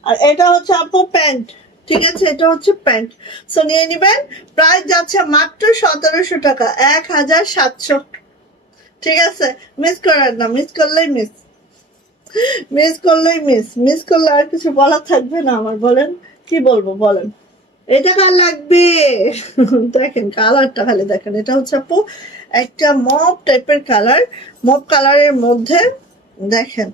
আর এটা হচ্ছে আপু প্যান্ট। ঠিক আছে, এটা হচ্ছে প্যান্ট, সো নিয়ে নিবেন। প্রাইস যাচ্ছে মাত্র 1700 টাকা, 1700। ঠিক আছে, মিস করেন না, মিস করলেই মিস, মিস করলেই মিস, মিস করলে আর কিছু বলার থাকবে না আমার। বলেন কি বলবো, বলেন। এটা কার লাগবে? দেখেন কালারটা খালি দেখেন, এটা হচ্ছে আপু একটা মপ টাইপের কালার, মপ কালারের মধ্যে দেখেন,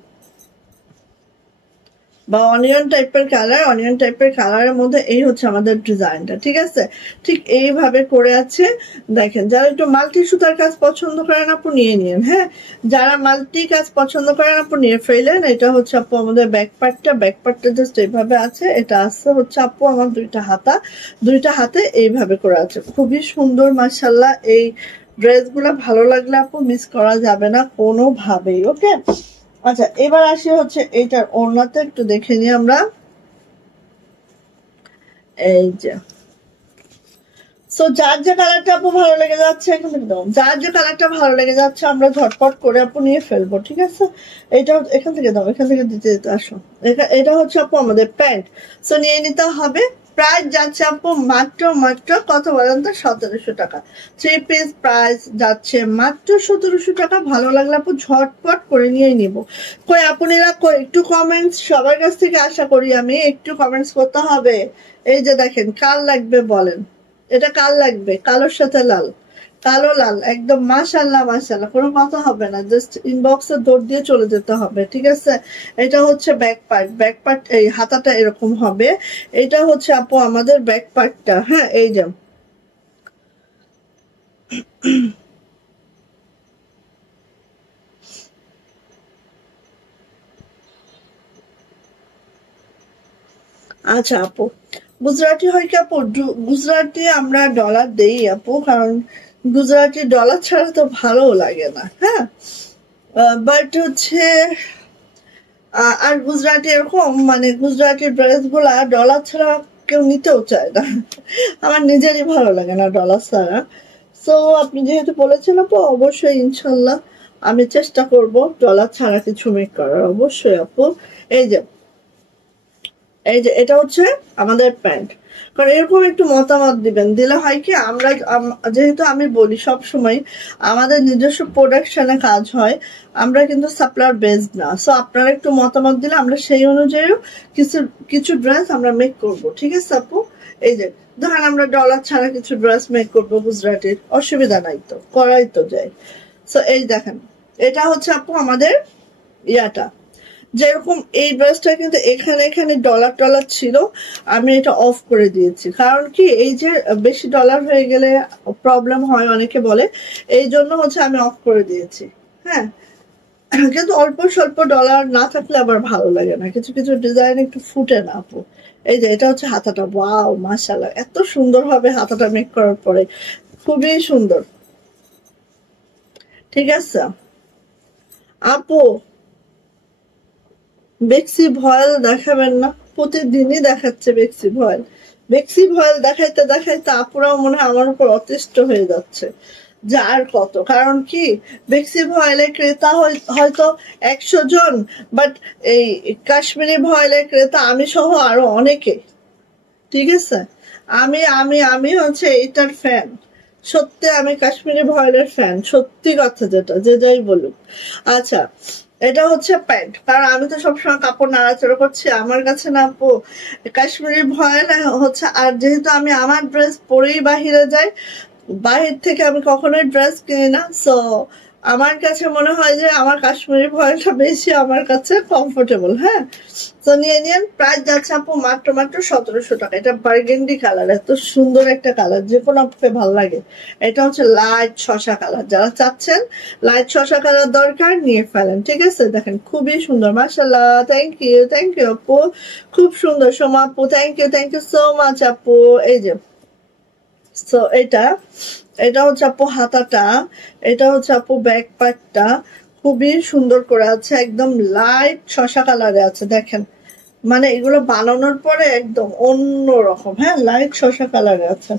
বা অনিয়ন টাইপের কালার, অনিয়ন টাইপের কালারের মধ্যে এই হচ্ছে আমাদের ডিজাইনটা। ঠিক আছে, ঠিক এইভাবে করে আছে দেখেন। যারা একটু মাল্টি সুতার কাজ পছন্দ করেন আপু নিয়ে নিন। হ্যাঁ, যারা মাল্টি কাজ পছন্দ করেন আপু নিয়ে ফেলেন। এটা হচ্ছে আপু আমাদের ব্যাক পার্টটা, ব্যাক পার্টটা জাস্ট এইভাবে আছে। এটা আসছে হচ্ছে আপু আমার 2টা হাতা, 2টা হাতে এইভাবে করে আছে, খুবই সুন্দর মাশাল্লাহ। এই ড্রেসগুলো ভালো লাগলে আপু মিস করা যাবে না কোনোভাবেই। ওকে, আচ্ছা এবার আসি হচ্ছে এইটার ওড়নাতে, একটু দেখে নিই আমরা। এই যে সো যার যে কালারটা আপু ভালো লেগে যাচ্ছে, এখন যার যে কালারটা ভালো লেগে যাচ্ছে আমরা ঝটপট করে আপু নিয়ে ফেলবো। ঠিক আছে, এটা এখান থেকে দাও, এখান থেকে দিতে দিতে আসো। এটা হচ্ছে আপু আমাদের প্যান্ট, সো নিয়ে নিতে হবে। প্রাইস যাচ্ছে আপু মাত্র কত বলেন তো? 1700 টাকা। 3 পিস প্রাইস যাচ্ছে মাত্র 1700 টাকা। ভালো লাগলে আপু ঝটপট করে নিয়ে নিব। কই আপুনিরা কই, একটু কমেন্টস, সবার কাছ থেকে আশা করি আমি, একটু কমেন্টস করতে হবে। এই যে দেখেন, কার লাগবে বলেন, এটা কাল লাগবে? কালোর সাথে লাল, কালো লাল, একদম মাশাল্লাহ মাশাল্লাহ, কোনো কথা হবে না, জাস্ট ইনবক্সে দৌড় দিয়ে চলে যেতে হবে। ঠিক আছে, এটা হচ্ছে ব্যাক পার্ট, ব্যাক পার্ট এই হাতাটা এরকম হবে। এটা হচ্ছে আপু আমাদের ব্যাক পার্টটা। হ্যাঁ, এই যে আচ্ছা আপু, গুজরাটি হয় কি আপু? গুজরাটি আমরা ডলার দেই আপু, কারণ গুজরাটি ডলার ছাড়া তো ভালো লাগে না। হ্যাঁ, বাট হচ্ছে আর গুজরাটি এরকম মানে গুজরাটি ড্রেস গুলা ডলার ছাড়া কেউ নিতেও চায় না। আমার নিজেরই ভালো লাগে না ডলার ছাড়া। সো আপনি যেহেতু বলেছেন আপু, অবশ্যই ইনশাল্লাহ আমি চেষ্টা করব ডলার ছাড়া কিছু মেক করার, অবশ্যই আপু। এই যে এটা হচ্ছে আমাদের প্যান্ট। কারণ এরকম একটু মতামত দিবেন, দিলে হয় কি আমরা যেহেতু আমি বলি সব সময় আমাদের নিজস্ব প্রোডাকশনে কাজ হয়, আমরা কিন্তু সাপ্লায়ার বেসড না। সো আপনারা একটু মতামত দিলে আমরা সেই অনুযায়ী কিছু কিছু ড্রেস আমরা মেক করব। ঠিক আছে আপু, এই যে ধরেন আমরা ডলার ছাড়া কিছু ড্রেস মেক করবো গুজরাটির, অসুবিধা নাই তো, করাই তো যায়। সো এই দেখেন, এটা হচ্ছে আপু আমাদের ইয়াটা, যেরকম এই ড্রেসটা কিন্তু এখানে এখানে ডলার টলার ছিল, আমি এটা অফ করে দিয়েছি। কারণ কি এই যে বেশি ডলার হয়ে গেলে প্রবলেম হয় অনেকে বলে, এই জন্য হচ্ছে আমি অফ করে দিয়েছি। হ্যাঁ, কিন্তু অল্প স্বল্প ডলার না থাকলে আবার ভালো লাগে না, কিছু কিছু ডিজাইন একটু ফুটে না আপু। এই যে এটা হচ্ছে হাতাটা, ওয়াও মাশাআল্লাহ, এত সুন্দর হবে হাতাটা মেক করার পরে, খুবই সুন্দর। ঠিক আছে আপু, বেক্সি ভয়েল দেখাবেন না? প্রতিদিনই দেখাচ্ছে বেক্সি ভয়েল। বেক্সি ভয়েল দেখাইতে দেখাইতে আপুরাও মনে হয় আমার উপর অতিষ্ঠ হয়ে যাচ্ছে, যে আর কত। কারণ কি বেক্সি ভয়েলের ক্রেতা হয়তো 100 জন, বাট এই কাশ্মীরি ভয়েলের ক্রেতা আমি সহ আরো অনেকে। ঠিক আছে, আমি আমি আমি হচ্ছে এটার ফ্যান, সত্যি আমি কাশ্মীরি ভয়েলের ফ্যান, সত্যি কথা যেটা যে যাই বলুক। আচ্ছা, এটা হচ্ছে প্যান্ট, কারণ আমি তো সবসময় কাপড় নাড়াচাড়া করছি, আমার কাছে না আপু কাশ্মীরি ভয়েল হচ্ছে। আর যেহেতু আমি আমার ড্রেস পরেই বাহিরে যাই, বাহির থেকে আমি কখনোই ড্রেস কিনি না, সো আমার কাছে মনে হয় যে আমার কাশ্মীরি ভয়েলটা বেশি আমার কাছে কমফোর্টেবল। হ্যাঁ, তো নিয়ে নিন। প্রাইস যাচ্ছে আপু মাত্র মাত্র 1700 টাকা। এটা বার্গেন্ডি কালার, এত সুন্দর একটা কালার, যে কোনো আপুকে ভালো লাগে। এটা হচ্ছে লাইট শসা কালার, যারা চাচ্ছেন লাইট শসা কালার দরকার নিয়ে ফেলেন। ঠিক আছে, দেখেন খুবই সুন্দর, মাশাআল্লাহ। থ্যাংক ইউ আপু, খুব সুন্দর। সোমা আপু থ্যাংক ইউ সো মাচ আপু। এই যে সো এটা হচ্ছে আপু হাতাটা, এটা হচ্ছে আপু ব্যাক পার্টটা, খুবই সুন্দর করে আছে, একদম লাইট শসা কালারে আছে। দেখেন মানে এগুলো বানানোর পরে একদম অন্য রকম। হ্যাঁ, লাইট শসা কালারে আছে।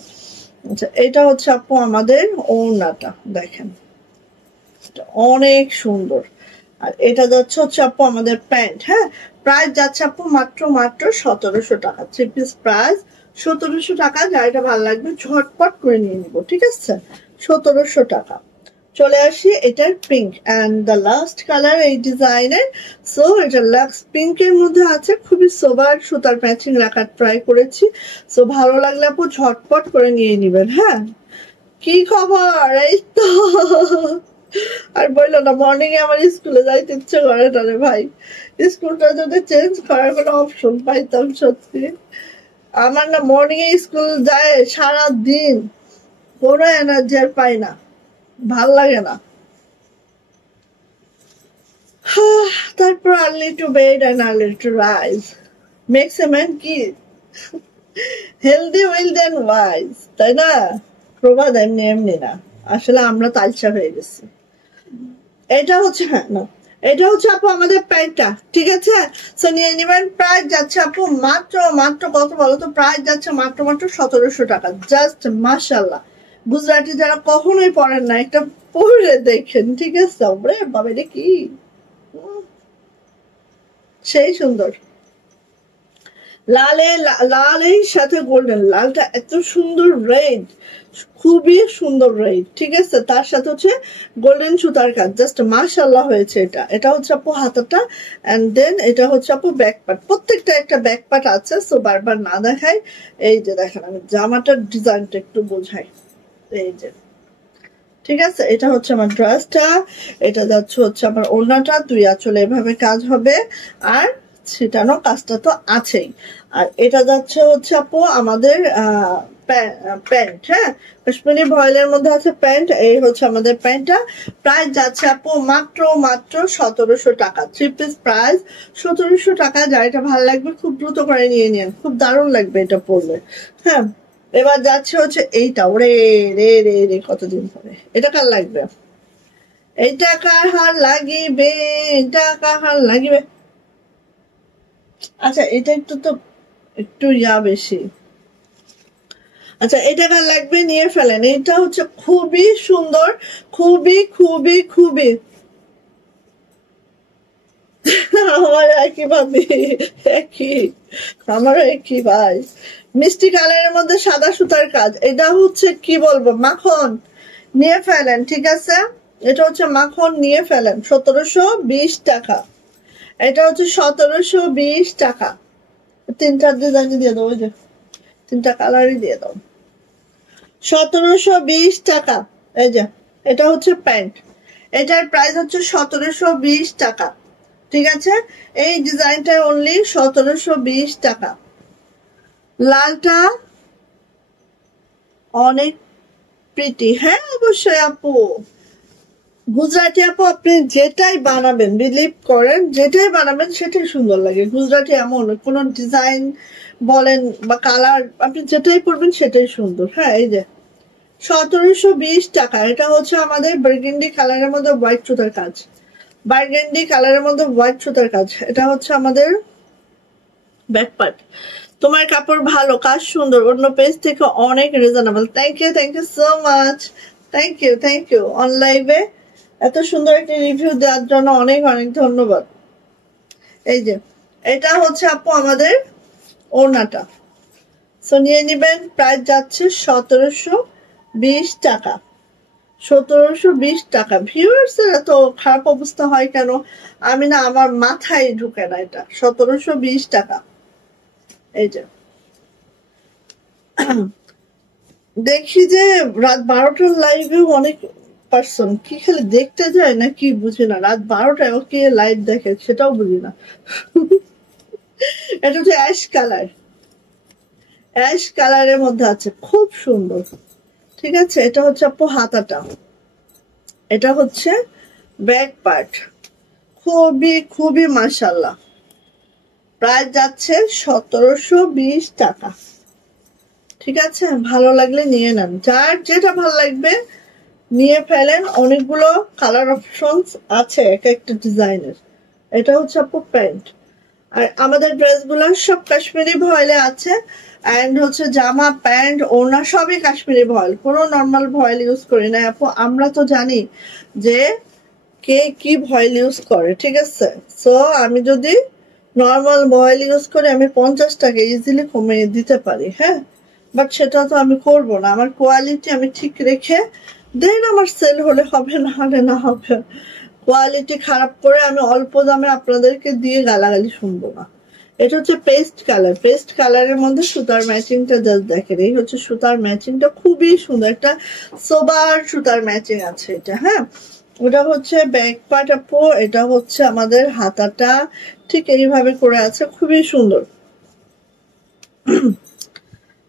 আচ্ছা, এটা হচ্ছে আপু আমাদের ওড়নাটা, দেখেন অনেক সুন্দর। আর এটা যাচ্ছে হচ্ছে আপু আমাদের প্যান্ট। হ্যাঁ, প্রাইস যাচ্ছে আপু মাত্র মাত্র 1700 টাকা। 3 পিস প্রাইস 1700 টাকা। যার এটা ভালো লাগবে ঝটপট করে নিয়ে নিব। ঠিক আছে, 1700 টাকা। চলে আসি এটার pink and the last colour এই ডিজাইনের। সো এটা লাক্স পিঙ্কের মধ্যে আছে, খুবই সোবার সুতার ম্যাচিং রাখার ট্রাই করেছি। সো ভালো লাগলে আপু ঝটপট করে নিয়ে নিবেন। হ্যাঁ, কি খবর? এই তো আর বললো না, মর্নিং এ আমার স্কুলে যাইতে ইচ্ছে করে না রে ভাই। স্কুলটা যদি চেঞ্জ করার কোনো অপশন পাইতাম, সত্যি আমার না মর্নিং এ স্কুল যায় সারা দিন, কোনো এনার্জি আর পাই না, ভাল লাগে না। তারপর early to bed and early to rise makes a man কি হেলদি উইলড অ্যান্ড ওয়াইজ, তাই না? প্রবাদ এমনি এমনি না, আসলে আমরা তালসা হয়ে গেছি। এটা হচ্ছে, হ্যাঁ না, এটা হচ্ছে আপু আমাদের প্যান্টটা। ঠিক আছে, সো নিয়ে নিবেন। প্রাইস যাচ্ছে আপু মাত্র মাত্র কত বলো তো? প্রাইস যাচ্ছে মাত্র মাত্র 1700 টাকা। জাস্ট মাশাআল্লাহ, গুজরাটি যারা কখনোই পরেন না, একটা পরে দেখেন। ঠিক আছে, ওরে বাবা এটা কি সেই সুন্দর, লালের সাথে গোল্ডেন, লালটা এত সুন্দর রেড, খুবই সুন্দর রেড। ঠিক আছে, তার সাথে হচ্ছে গোল্ডেন সুতার কাজ, জাস্ট মাশাআল্লাহ হয়েছে। এটা হচ্ছে আপু হাতাটা, এন্ড দেন এটা হচ্ছে আপু ব্যাক পার্ট। প্রত্যেকটা একটা ব্যাক পার্ট আছে, সো বারবার না দেখাই। এই যে দেখেন, আমি জামাটার ডিজাইনটা একটু বোঝাই। এই যে ঠিক আছে, এটা হচ্ছে আমার ড্রেসটা, এটা যাচ্ছে হচ্ছে আমার ওড়নাটা, দুই আঁচলে এভাবে কাজ হবে, আর ছিটানো কাজটা তো আছেই। আর এটা যাচ্ছে হচ্ছে আপু আমাদের প্যান্ট। হ্যাঁ, কাশ্মীরি ভয়েলের মধ্যে আছে প্যান্ট, এই হচ্ছে আমাদের প্যান্টটা। প্রাইস যাচ্ছে আপু মাত্র মাত্র 1700 টাকা। 3 পিস প্রাইস 1700 টাকা। যার এটা ভালো লাগবে খুব দ্রুত করে নিয়ে নিন, খুব দারুণ লাগবে এটা পরলে। হ্যাঁ, এবার যাচ্ছে হচ্ছে এইটা, ওরে রে রে রে কতদিন পরে। এটা কার লাগবে? এইটা কার হার লাগিবে? এটা কার হার লাগিবে? আচ্ছা, এটা একটু ইয়া বেশি। আচ্ছা, এটা কার লাগবে? নিয়ে ফেলেন। এটা হচ্ছে খুবই সুন্দর, খুবই খুবই খুবই আমার একই ভাবি, একই, আমারও একই ভাই। মিষ্টি কালারের মধ্যে সাদা সুতার কাজ, এটা হচ্ছে কি বলবো, মাখন। নিয়ে ফেলেন। ঠিক আছে, এটা হচ্ছে মাখন, নিয়ে ফেলেন। 1720 টাকা। এটা হচ্ছে 1720 টাকা। 3টা ডিজাইন দিয়ে দাও, ওই যে 3টা কালারই দিয়ে দাও। 1720 টাকা। এই যে এটা হচ্ছে প্যান্ট, এটার প্রাইস হচ্ছে 1720 টাকা। ঠিক আছে, এই ডিজাইনটা অনলি 1720 টাকা। লালটা অনেক প্রিটি। হ্যাঁ অবশ্যই আপু, গুজরাটি আপু আপনি যেটাই বানাবেন, বিলিভ করেন যেটাই বানাবেন সেটাই সুন্দর লাগে। গুজরাটি এমন কোন ডিজাইন বলেন বা কালার, আপনি যেটাই পরবেন সেটাই সুন্দর। হ্যাঁ এই যে 1720 টাকা। এটা হচ্ছে আমাদের বার্গেন্ডি কালারের মধ্যে হোয়াইট সুতার কাজ, বার্গেন্ডি কালারের মধ্যে হোয়াইট সুতার কাজ। এটা হচ্ছে আমাদের ব্যাক পার্ট। তোমার কাপড় ভালো, কাজ সুন্দর, অন্য পেজ থেকে অনেক reasonable. Thank you so much, thank you on লাইভে এত সুন্দর একটা রিভিউ দেওয়ার জন্য অনেক অনেক ধন্যবাদ। এই যে এটা হচ্ছে আপু আমাদের ওড়নাটা, সো নিয়ে নিবেন। প্রাইস যাচ্ছে 1720 টাকা, 1720 টাকা। ভিউয়ার্স এত খারাপ অবস্থা হয় কেন আমি না, আমার মাথায় ঢুকে না। এটা 1720 টাকা। এই যে দেখি যে রাত 12টার লাইভে অনেক পার্সন কি খালি দেখতে যায় না কি বুঝি না, রাত 12টায় কে লাইভ দেখে সেটাও বুঝি না। এটা হচ্ছে অ্যাশ কালার, অ্যাশ কালারের মধ্যে আছে, খুব সুন্দর। ঠিক আছে, এটা হচ্ছে আপু হাতাটা, এটা হচ্ছে ব্যাক পার্ট, খুবই মাশাআল্লাহ। প্রাইস যাচ্ছে 1720 টাকা। ঠিক আছে, ভালো লাগলে নিয়ে নেন, যার যেটা ভালো লাগবে নিয়ে ফেলেন। অনেকগুলো কালার অপশনস আছে এক একটা ডিজাইনের। এটা হচ্ছে আপু প্যান্ট, আর আমাদের ড্রেসগুলো সব কাশ্মীরি ভয়েলে আছে। অ্যান্ড হচ্ছে জামা প্যান্ট ওড়না সবই কাশ্মীরি ভয়েল, কোনো নর্মাল ভয়েল ইউজ করি না আপু। আমরা তো জানি যে কে কি ভয়েল ইউজ করে, ঠিক আছে। সো আমি যদি নর্মাল ভয়েল ইউজ করে আমি 50 টাকা ইজিলি কমিয়ে দিতে পারি, হ্যাঁ, বাট সেটা তো আমি করব না। আমার কোয়ালিটি আমি ঠিক রেখে দেন আমার সেল হলে হবে, না হলে না হবে। কোয়ালিটি খারাপ করে আমি অল্প দামে আপনাদেরকে দিয়ে গালাগালি শুনবো না। এটা হচ্ছে পেস্ট কালার, পেস্ট কালারের মধ্যে সুতার ম্যাচিংটা জাস্ট দেখেন। এই হচ্ছে সুতার ম্যাচিংটা, খুবই সুন্দর, একটা সোবার সুতার ম্যাচিং আছে এটা। হ্যাঁ, ওটা হচ্ছে ব্যাক পার্ট আপু, এটা হচ্ছে আমাদের হাতাটা ঠিক এইভাবে করে আছে, খুবই সুন্দর।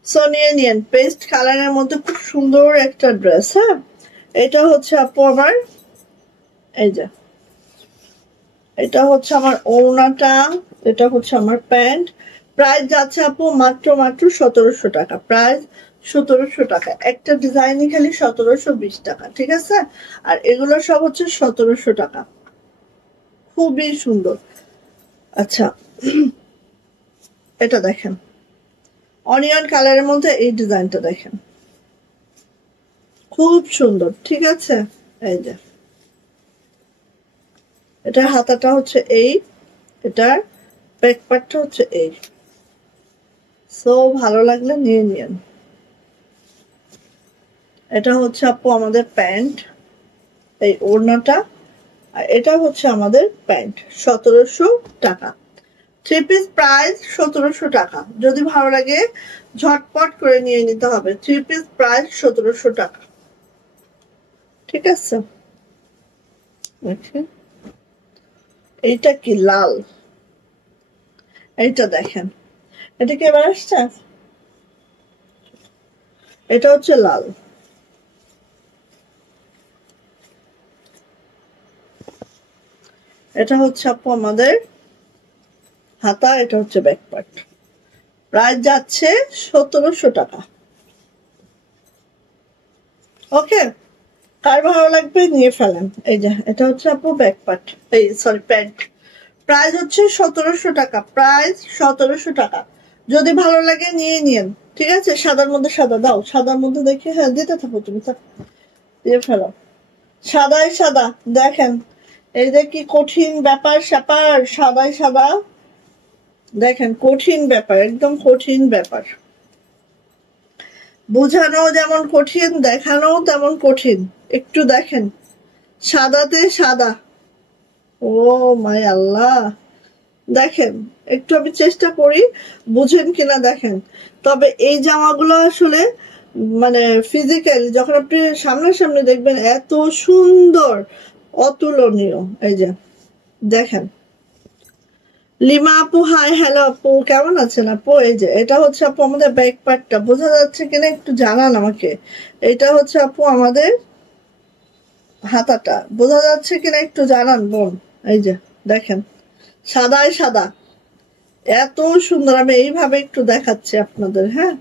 সো নিয়ে নিন, পেস্ট কালারের মধ্যে খুব সুন্দর একটা ড্রেস। হ্যাঁ, এটা হচ্ছে আপু আমার, এই যে এটা হচ্ছে আমার ওড়নাটা, এটা হচ্ছে আমার প্যান্ট। প্রাইস যাচ্ছে আপু মাত্র 1700 টাকা, প্রাইস 1700 টাকা। একটা ডিজাইনই খালি 1720 টাকা, ঠিক আছে। আর এগুলো সব হচ্ছে 1700 টাকা, খুবই সুন্দর। আচ্ছা, এটা দেখেন অনিয়ন কালারের মধ্যে এই ডিজাইনটা দেখেন, খুব সুন্দর। ঠিক আছে, এই যে এটার হাতাটা হচ্ছে এই, এটার ব্যাক পার্টটা হচ্ছে এই। সো ভালো লাগলে নিয়ে নিন। এটা হচ্ছে আপু আমাদের প্যান্ট, এই ওড়নাটা, আর এটা হচ্ছে আমাদের প্যান্ট। 1700 টাকা, থ্রি পিস প্রাইস 1700 টাকা। যদি ভালো লাগে ঝটপট করে নিয়ে নিতে হবে। থ্রি পিস প্রাইস 1700 টাকা, ঠিক আছে। এইটা কি লাল, এইটা দেখেন, এটা কি এবার আসছে, এটা হচ্ছে লাল। এটা হচ্ছে আপু আমাদের হাতা, এটা হচ্ছে ব্যাক পার্ট। প্রাইস যাচ্ছে 1700 টাকা। ওকে, কার ভালো লাগবে নিয়ে ফেলেন। এই যে এটা হচ্ছে আপু ব্যাক পার্ট, এই সরি প্যান্ট। প্রাইস হচ্ছে 1700 টাকা, প্রাইস 1700 টাকা। যদি ভালো লাগে নিয়ে নিন, ঠিক আছে। সাদার মধ্যে সাদা দাও, সাদার মধ্যে দেখে, হ্যাঁ দিতে থাকো তুমি, দিয়ে ফেলো। সাদাই সাদা দেখেন, এই যে কি কঠিন ব্যাপার স্যাপার, সাদাই সাদা দেখেন, কঠিন ব্যাপার, একদম কঠিন ব্যাপার। বোঝানো যেমন কঠিন, দেখানো তেমন কঠিন। একটু দেখেন, সাদাতে সাদা, ও মাই আল্লাহ। দেখেন একটু আমি চেষ্টা করি বুঝেন কিনা দেখেন। তবে এই জামাগুলো আসলে মানে ফিজিক্যালি যখন আপনি সামনাসামনি দেখবেন এত সুন্দর, অতুলনীয়। এই যে দেখেন, লিমা আপু হাই, হ্যালো আপু, কেমন আছেন আপু? এই যে এটা হচ্ছে আপু আমাদের ব্যাক পার্টটা, বোঝা যাচ্ছে কিনা একটু জানান আমাকে। এটা হচ্ছে আপু আমাদের হাতাটা, বোঝা যাচ্ছে কিনা একটু জানান বোন। এই যে দেখেন, সাদায় সাদা, এত সুন্দর। আমি এইভাবে একটু দেখাচ্ছি আপনাদের, হ্যাঁ,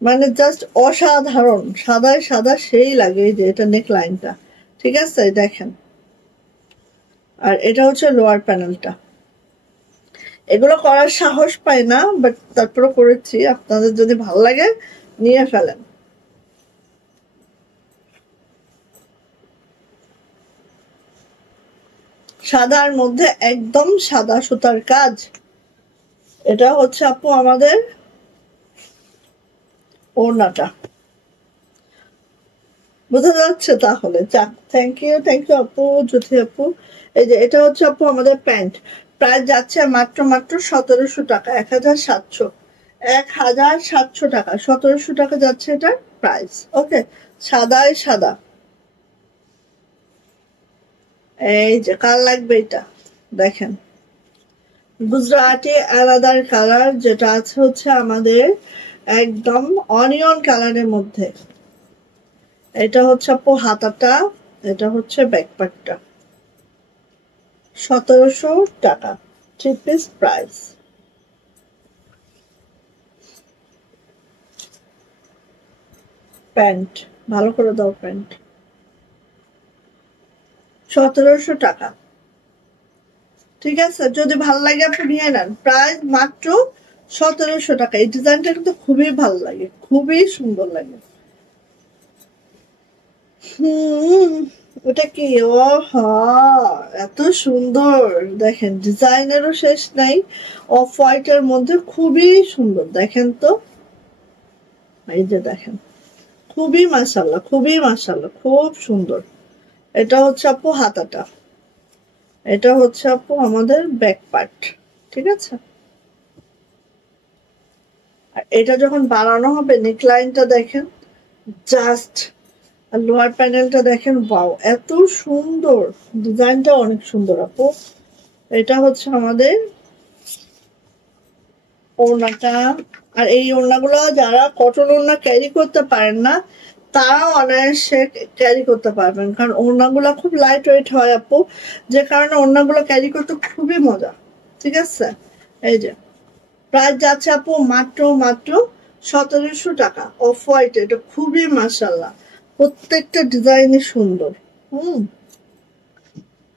মানে জাস্ট অসাধারণ, সাদায় সাদা সেই লাগে। এই যে এটা নেক লাইনটা, ঠিক আছে, দেখেন। আর এটা হচ্ছে লোয়ার প্যানেলটা। এগুলো করার সাহস পাই না, বাট তারপরে করেছি। আপনাদের যদি ভালো লাগে নিয়ে ফেলেন। সাদার মধ্যে একদম সাদা সুতার কাজ। এটা হচ্ছে আপু আমাদের ওড়নাটা, বোঝা যাচ্ছে তাহলে? যাক, থ্যাংক ইউ আপু, জ্যোতি আপু। এই যে এটা হচ্ছে আপু আমাদের প্যান্ট, প্রাইস যাচ্ছে মাত্র 1700 টাকা, 1700, 1700 টাকা, 1700 টাকা যাচ্ছে এটার প্রাইস। ওকে, সাদায় সাদা। এই যে কার লাগবে এটা দেখেন, গুজরাটি আলাদার কালার, যেটা আছে হচ্ছে আমাদের একদম অনিয়ন কালারের মধ্যে। এটা হচ্ছে আপু হাতাটা, এটা হচ্ছে ব্যাকপ্যাকটা, 1700 টাকা, 3 পিস প্রাইস। প্যান্ট ভালো করে দাও, প্যান্ট 1700 টাকা, ঠিক আছে। যদি ভালো লাগে আপনি নিয়ে নেন, প্রাইস মাত্র 1700 টাকা। এই ডিজাইনটা কিন্তু খুবই ভালো লাগে, খুবই সুন্দর লাগে। ওটা কি? ও এত সুন্দর, দেখেন ডিজাইনেরও শেষ নাই। অফ হোয়াইটের মধ্যে খুবই সুন্দর, দেখেন তো। এই যে দেখেন, খুবই মাশাআল্লাহ, খুবই মাশাআল্লাহ, খুব সুন্দর। এটা হচ্ছে আপু হাতাটা, এটা হচ্ছে আপু আমাদের ব্যাক পার্ট, ঠিক আছে। আর এটা যখন বানানো হবে, নেকলাইনটা দেখেন জাস্ট, আর লোয়ার প্যানেলটা দেখেন, ওয়াও এত সুন্দর, ডিজাইনটা অনেক সুন্দর আপু। এটা হচ্ছে আমাদের ওড়নাটা। আর এই ওড়নাগুলো যারা কটন ওড়না ক্যারি করতে পারেন না, তারাও অনায়াসে ক্যারি করতে পারবেন, কারণ ওড়নাগুলো খুব লাইট ওয়েট হয় আপু, যে কারণে ওড়নাগুলো ক্যারি করতে খুবই মজা, ঠিক আছে। এই যে প্রাইস যাচ্ছে আপু মাত্র 1700 টাকা, অফ হোয়াইট। এটা খুবই মাশাআল্লাহ, প্রত্যেকটা ডিজাইনই সুন্দর।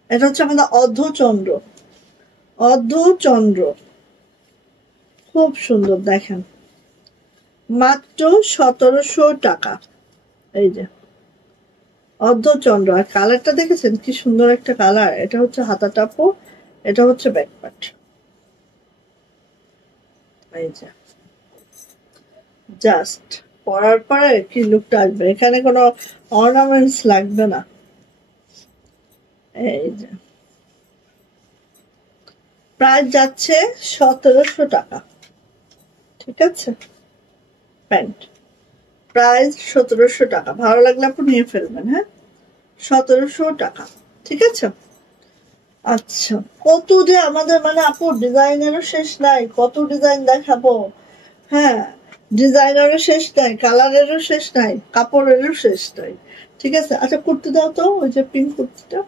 এটা হচ্ছে আমাদের অর্ধচন্দ্র, অর্ধচন্দ্র, খুব সুন্দর, দেখেন মাত্র 1700 টাকা। এই যে অর্ধচন্দ্র, আর কালারটা দেখেছেন কি সুন্দর একটা কালার। এটা হচ্ছে হাতাটা আপু, এটা হচ্ছে ব্যাক পার্ট। এই যে জাস্ট পরার পরে কি লুকটা আসবে, এখানে কোনো অর্নামেন্টস লাগবে না। এই যে প্রাইস যাচ্ছে 1700 টাকা, ঠিক আছে। প্যান্ট প্রাইস 1700 টাকা, ভালো লাগলে আপনি নিয়ে ফেলবেন, হ্যাঁ, 1700 টাকা, ঠিক আছে। আচ্ছা, কত যে আমাদের মানে আপু ডিজাইনেরও শেষ নাই, কত ডিজাইন দেখাবো, হ্যাঁ, ডিজাইনেরও শেষ নাই, কালারেরও শেষ নাই, কাপড়েরও শেষ নাই, ঠিক আছে। আচ্ছা কুর্তি দাও তো, ওই যে পিঙ্ক কুর্তিটা।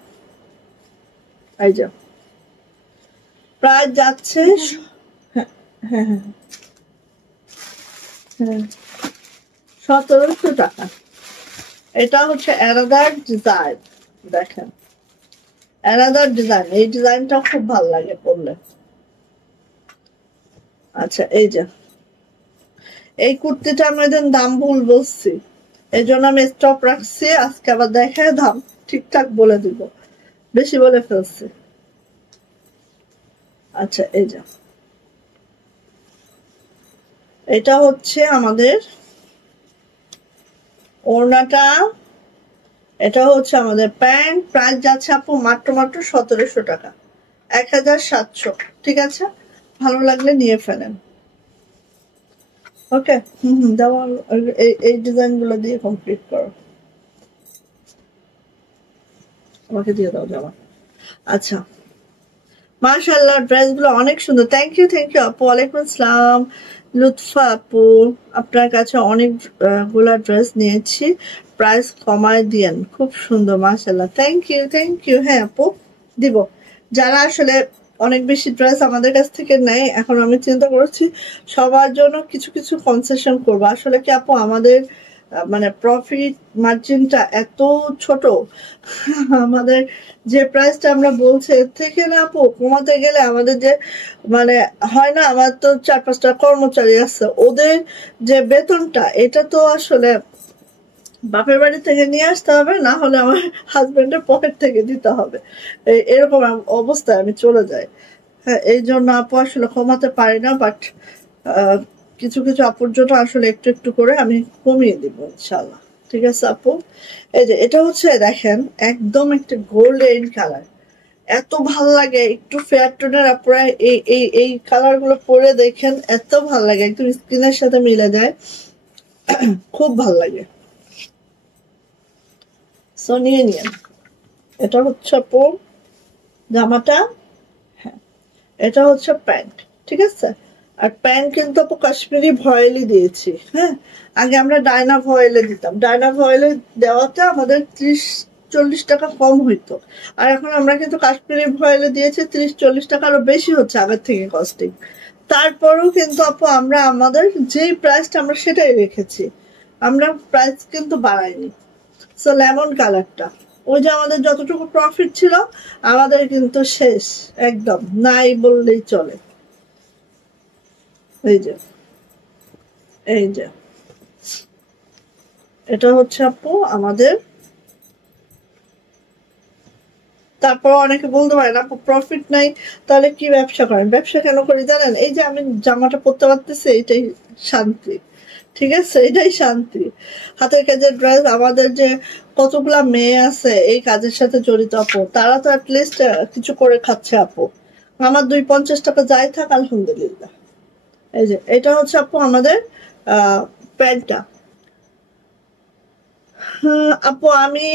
এই যে প্রাইস যাচ্ছে, হ্যাঁ হ্যাঁ হ্যাঁ হ্যাঁ, 1700 টাকা। এটা হচ্ছে অ্যানাদার ডিজাইন, দেখেন অ্যানাদার ডিজাইন, এই ডিজাইনটা খুব ভালো লাগে পরলে। আচ্ছা এই যে এই কুর্তিটা আমি একদিন দাম ভুল বলছি, এই জন্য আমি স্টপ রাখছি, আজকে আবার দেখে দাম ঠিকঠাক বলে দিব, বেশি বলে ফেলছি। আচ্ছা এই যে এটা হচ্ছে আমাদের ওড়নাটা, এটা হচ্ছে আমাদের প্যান্ট। প্রাইস যাচ্ছে আপু মাত্র 1700 টাকা, 1700, ঠিক আছে। ভালো লাগলে নিয়ে ফেলেন। ওকে, দেওয়া এই ডিজাইন গুলো দিয়ে কমপ্লিট করো, আমাকে দিয়ে দাও জামা। আচ্ছা মাশাআল্লাহ ড্রেসগুলো অনেক সুন্দর। থ্যাংক ইউ আপু। ওয়ালাইকুম আসসালাম লুৎফা আপু, আপনার কাছে অনেক গুলা ড্রেস নিয়েছি, প্রাইস কমায় দিয়েন, খুব সুন্দর মাশাআল্লাহ। Thank you. হ্যাঁ আপু দিব। যারা আসলে অনেক বেশি ড্রেস আমাদের কাছ থেকে নেয়, এখন আমি চিন্তা করছি সবার জন্য কিছু কিছু কনসেশন করবো। আসলে কি আপু আমাদের মানে প্রফিট মার্জিনটা এত ছোট, আমাদের যে প্রাইসটা আমরা বলছি এর থেকে না আপু কমাতে গেলে আমাদের যে মানে হয় না, আমার তো 4-5টা কর্মচারী আছে, ওদের যে বেতনটা এটা তো আসলে বাপের বাড়ি থেকে নিয়ে আসতে হবে, না হলে আমার হাজবেন্ডের পকেট থেকে দিতে হবে। এরকম অবস্থায় আমি চলে যাই। হ্যাঁ, এই জন্য আপু আসলে কমাতে পারি না, বাট কিছু কিছু আপুর জন্য আসলে একটু একটু করে আমি কমিয়ে দিব ইনশাল্লাহ। ঠিক আছে আপু। এই যে এটা হচ্ছে দেখেন একদম একটা গোল্ডেন কালার, এত ভাল লাগে। একটু ফেয়ার টোনের আপনারা এই কালার গুলো পরে দেখেন, এত ভাল লাগে, একদম স্কিনের সাথে মিলে যায়, খুব ভাল লাগে। সো নিয়ে নিন। এটা হচ্ছে আপু জামাটা, হ্যাঁ এটা হচ্ছে প্যান্ট। ঠিক আছে, আর প্যান্ট কিন্তু আপু কাশ্মীরি ভয়েলই দিয়েছি। হ্যাঁ, আগে আমরা ডায়না ভয়েলে দিতাম, ডায়না ভয়েলে দেওয়াতে আমাদের 30-40 টাকা কম হইতো, আর এখন আমরা কিন্তু কাশ্মীরি ভয়েলে দিয়েছি 30-40 টাকা আরো বেশি হচ্ছে আগের থেকে কস্টিং। তারপরেও কিন্তু আপু আমরা আমাদের যেই প্রাইসটা আমরা সেটাই রেখেছি, আমরা প্রাইস কিন্তু বাড়াইনি। সো লেমন কালারটা, ওই যে আমাদের যতটুকু প্রফিট ছিল আমাদের কিন্তু শেষ, একদম নাই বললেই চলে। এই যে এটা হচ্ছে আপু আমাদের। তারপর অনেকে বলতে পারেন আপু প্রফিট নাই, তাহলে কি ব্যবসা করেন? ব্যবসা কেন করি জানেন? এই যে আমি জামাটা পরতে পারতেছি, এটাই শান্তি। ঠিক আছে, এটাই শান্তি। হাতের কাজের ড্রেস, আমাদের যে কতগুলা মেয়ে আছে এই কাজের সাথে জড়িত আপু, তারা তো অ্যাটলিস্ট কিছু করে খাচ্ছে আপু। আমার 2-50 টাকা যাই থাক আলহামদুলিল্লাহ। এই যে এটা হচ্ছে আপু আমাদের প্যান্টটা। আপু আমি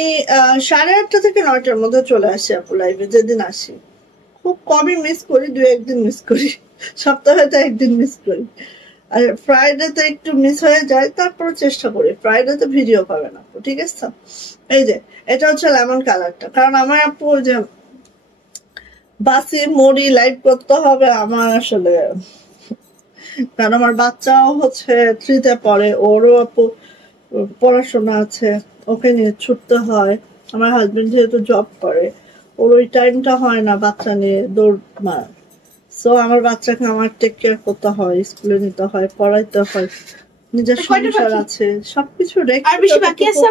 8:30 থেকে 9টার মধ্যে চলে আসি আপু লাইভে, যেদিন আসি। খুব কমই মিস করি, 2-1 দিন মিস করি, সপ্তাহে তো একদিন মিস করি। আর ফ্রাইডে তে একটু মিস হয়ে যায়, তারপর চেষ্টা করি। ফ্রাইডে তে ভিডিও পাবেন আপু, ঠিক আছে। এই যে এটা হচ্ছে লেমন কালারটা, কারণ আমার আপু যে বাসি মুড়ি লাইভ করতে হবে আমার আসলে, কারণ আমার বাচ্চাও হচ্ছে 3-তে পড়ে, ওরও আপু পড়াশোনা আছে, ওকে নিয়ে ছুটতে হয়। আমার হাজবেন্ড যেহেতু জব করে, ওর ওই টাইমটা হয় না বাচ্চা নিয়ে দৌড় মার। সো আমার বাচ্চাকে আমার টেক কেয়ার করতে হয়, স্কুলে নিতে হয়, পড়াইতে হয়, নিজের সংসার আছে, সবকিছু রেখে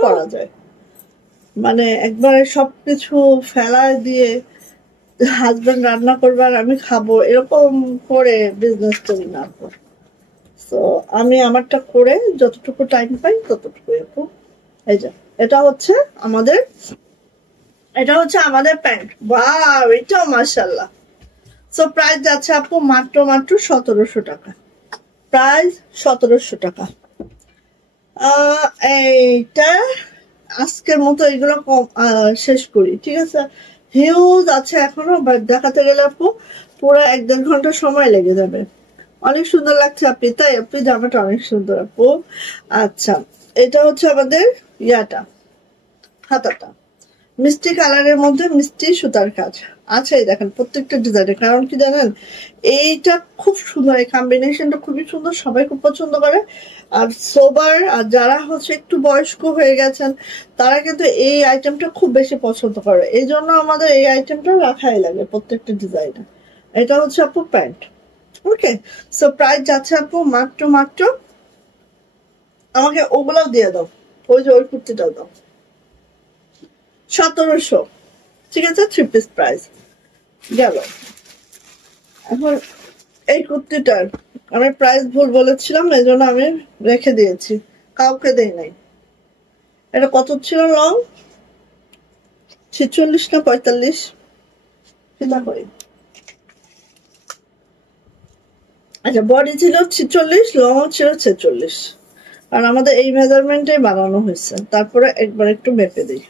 করা যায়। মানে একবারে সবকিছু ফেলায় দিয়ে হাজবেন্ড রান্না করবে আর আমি খাবো, এরকম করে বিজনেস করি না আপু। তো আমি আমারটা করে যতটুকু টাইম পাই ততটুকু আপু। এই যে এটা হচ্ছে আমাদের প্যান্ট। ওয়াও, এটাও মাশাআল্লাহ। সো প্রাইস যাচ্ছে আপু মাত্র 1700 টাকা, প্রাইস 1700 টাকা। এইটা আজকের মতো এগুলো শেষ করি, ঠিক আছে। হিউজ আছে এখনো, বাট দেখাতে গেলে আপু পুরো 1-1.5 ঘন্টা সময় লেগে যাবে। অনেক সুন্দর লাগছে আপনি, তাই আপনি জামাটা অনেক সুন্দর আপু। আচ্ছা, এটা হচ্ছে আমাদের হাতাটা মিষ্টি কালারের মধ্যে মিষ্টি সুতার কাজ আছে, দেখেন প্রত্যেকটা ডিজাইনে। কারণ কি জানেন, এইটা খুব সুন্দর, এই কম্বিনেশনটা খুবই সুন্দর, সবাই খুব পছন্দ করে। আর সোবার আর যারা হচ্ছে একটু বয়স্ক হয়ে গেছেন তারা কিন্তু এই আইটেমটা খুব বেশি পছন্দ করে, এই জন্য আমাদের এই আইটেমটা রাখাই লাগে প্রত্যেকটা ডিজাইনে। এটা হচ্ছে আপু প্যান্ট। ওকে, সো প্রাইস যাচ্ছে আপু মাত্র আমাকে ওগুলাও দিয়ে দাও, ওই যে ওই কুর্তিটাও দাও, 1700। ঠিক আছে, 3 পিস প্রাইস গেল। এখন এই কুর্তিটার আমি প্রাইস ভুল বলেছিলাম, এই জন্য আমি রেখে দিয়েছি, কাউকে দেই নাই। এটা কত ছিল লং? 46 না 45 সেটা করি। আচ্ছা, বডি ছিল 46, লং ছিল 46, আর আমাদের এই মেজারমেন্টে বানানো হয়েছে। তারপরে একবার একটু মেপে দিই,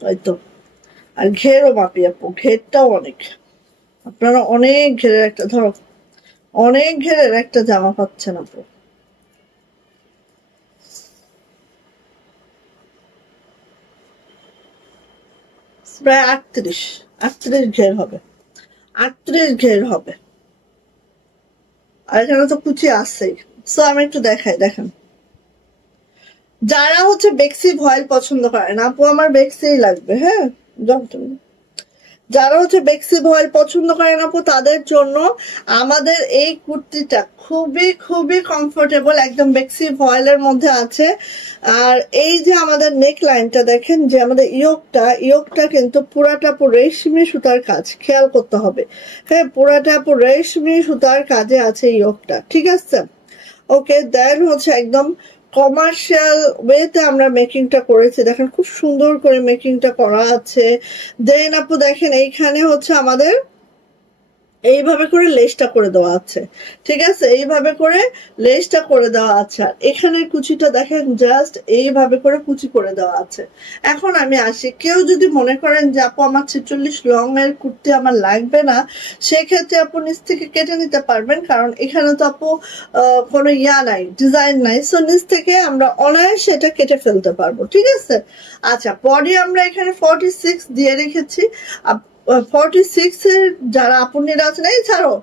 হয়তো। আর ঘেরও মাপি আপু, ঘেরটাও অনেক। আপনারা অনেক ঘেরের একটা ধরো, অনেক ঘেরের একটা জামা পাচ্ছেন আপু। প্রায় 38 ঘের হবে, 38 ঘের হবে। আর এখানে তো কুচি আসছেই। সো আমি একটু দেখাই, দেখেন। যারা হচ্ছে বেক্সি ভয়েল পছন্দ করে না আপু, আমার বেক্সিই লাগবে। হ্যাঁ, যারা হচ্ছে বেক্সি ভয়েল পছন্দ করে না আপু, তাদের জন্য আমাদের এই কুর্তিটা খুবই খুবই কমফোর্টেবল, একদম বেক্সি ভয়েলের মধ্যে আছে। আর এই যে আমাদের নেক লাইনটা দেখেন, যে আমাদের ইয়োগটা কিন্তু পুরাটা রেশমি সুতার কাজ, খেয়াল করতে হবে। হ্যাঁ, পুরাটা রেশমি সুতার কাজে আছে ইয়োগটা, ঠিক আছে। ওকে, দেন হচ্ছে একদম কমার্শিয়াল ওয়েতে আমরা মেকিংটা করেছি, দেখেন খুব সুন্দর করে মেকিংটা করা আছে। দেন আপু দেখেন এইখানে হচ্ছে আমাদের এইভাবে করে লেসটা করে দেওয়া আছে, ঠিক আছে, এইভাবে করে লেসটা করে দেওয়া আছে। আর এখানের কুচিটা দেখেন, জাস্ট এইভাবে করে কুচি করে দেওয়া আছে। এখন আমি আসি, কেউ যদি মনে করেন যে আপু আমার 46 লং এর কুর্তি আমার লাগবে না, সেক্ষেত্রে আপু নিচ থেকে কেটে নিতে পারবেন, কারণ এখানে তো আপু কোনো নাই, ডিজাইন নাই। সো নিচ থেকে আমরা অনায়াসে এটা কেটে ফেলতে পারবো, ঠিক আছে। আচ্ছা, বডি আমরা এখানে 46 দিয়ে রেখেছি। 46 এর যারা আপুনিরা আছেন, এই ছাড়ো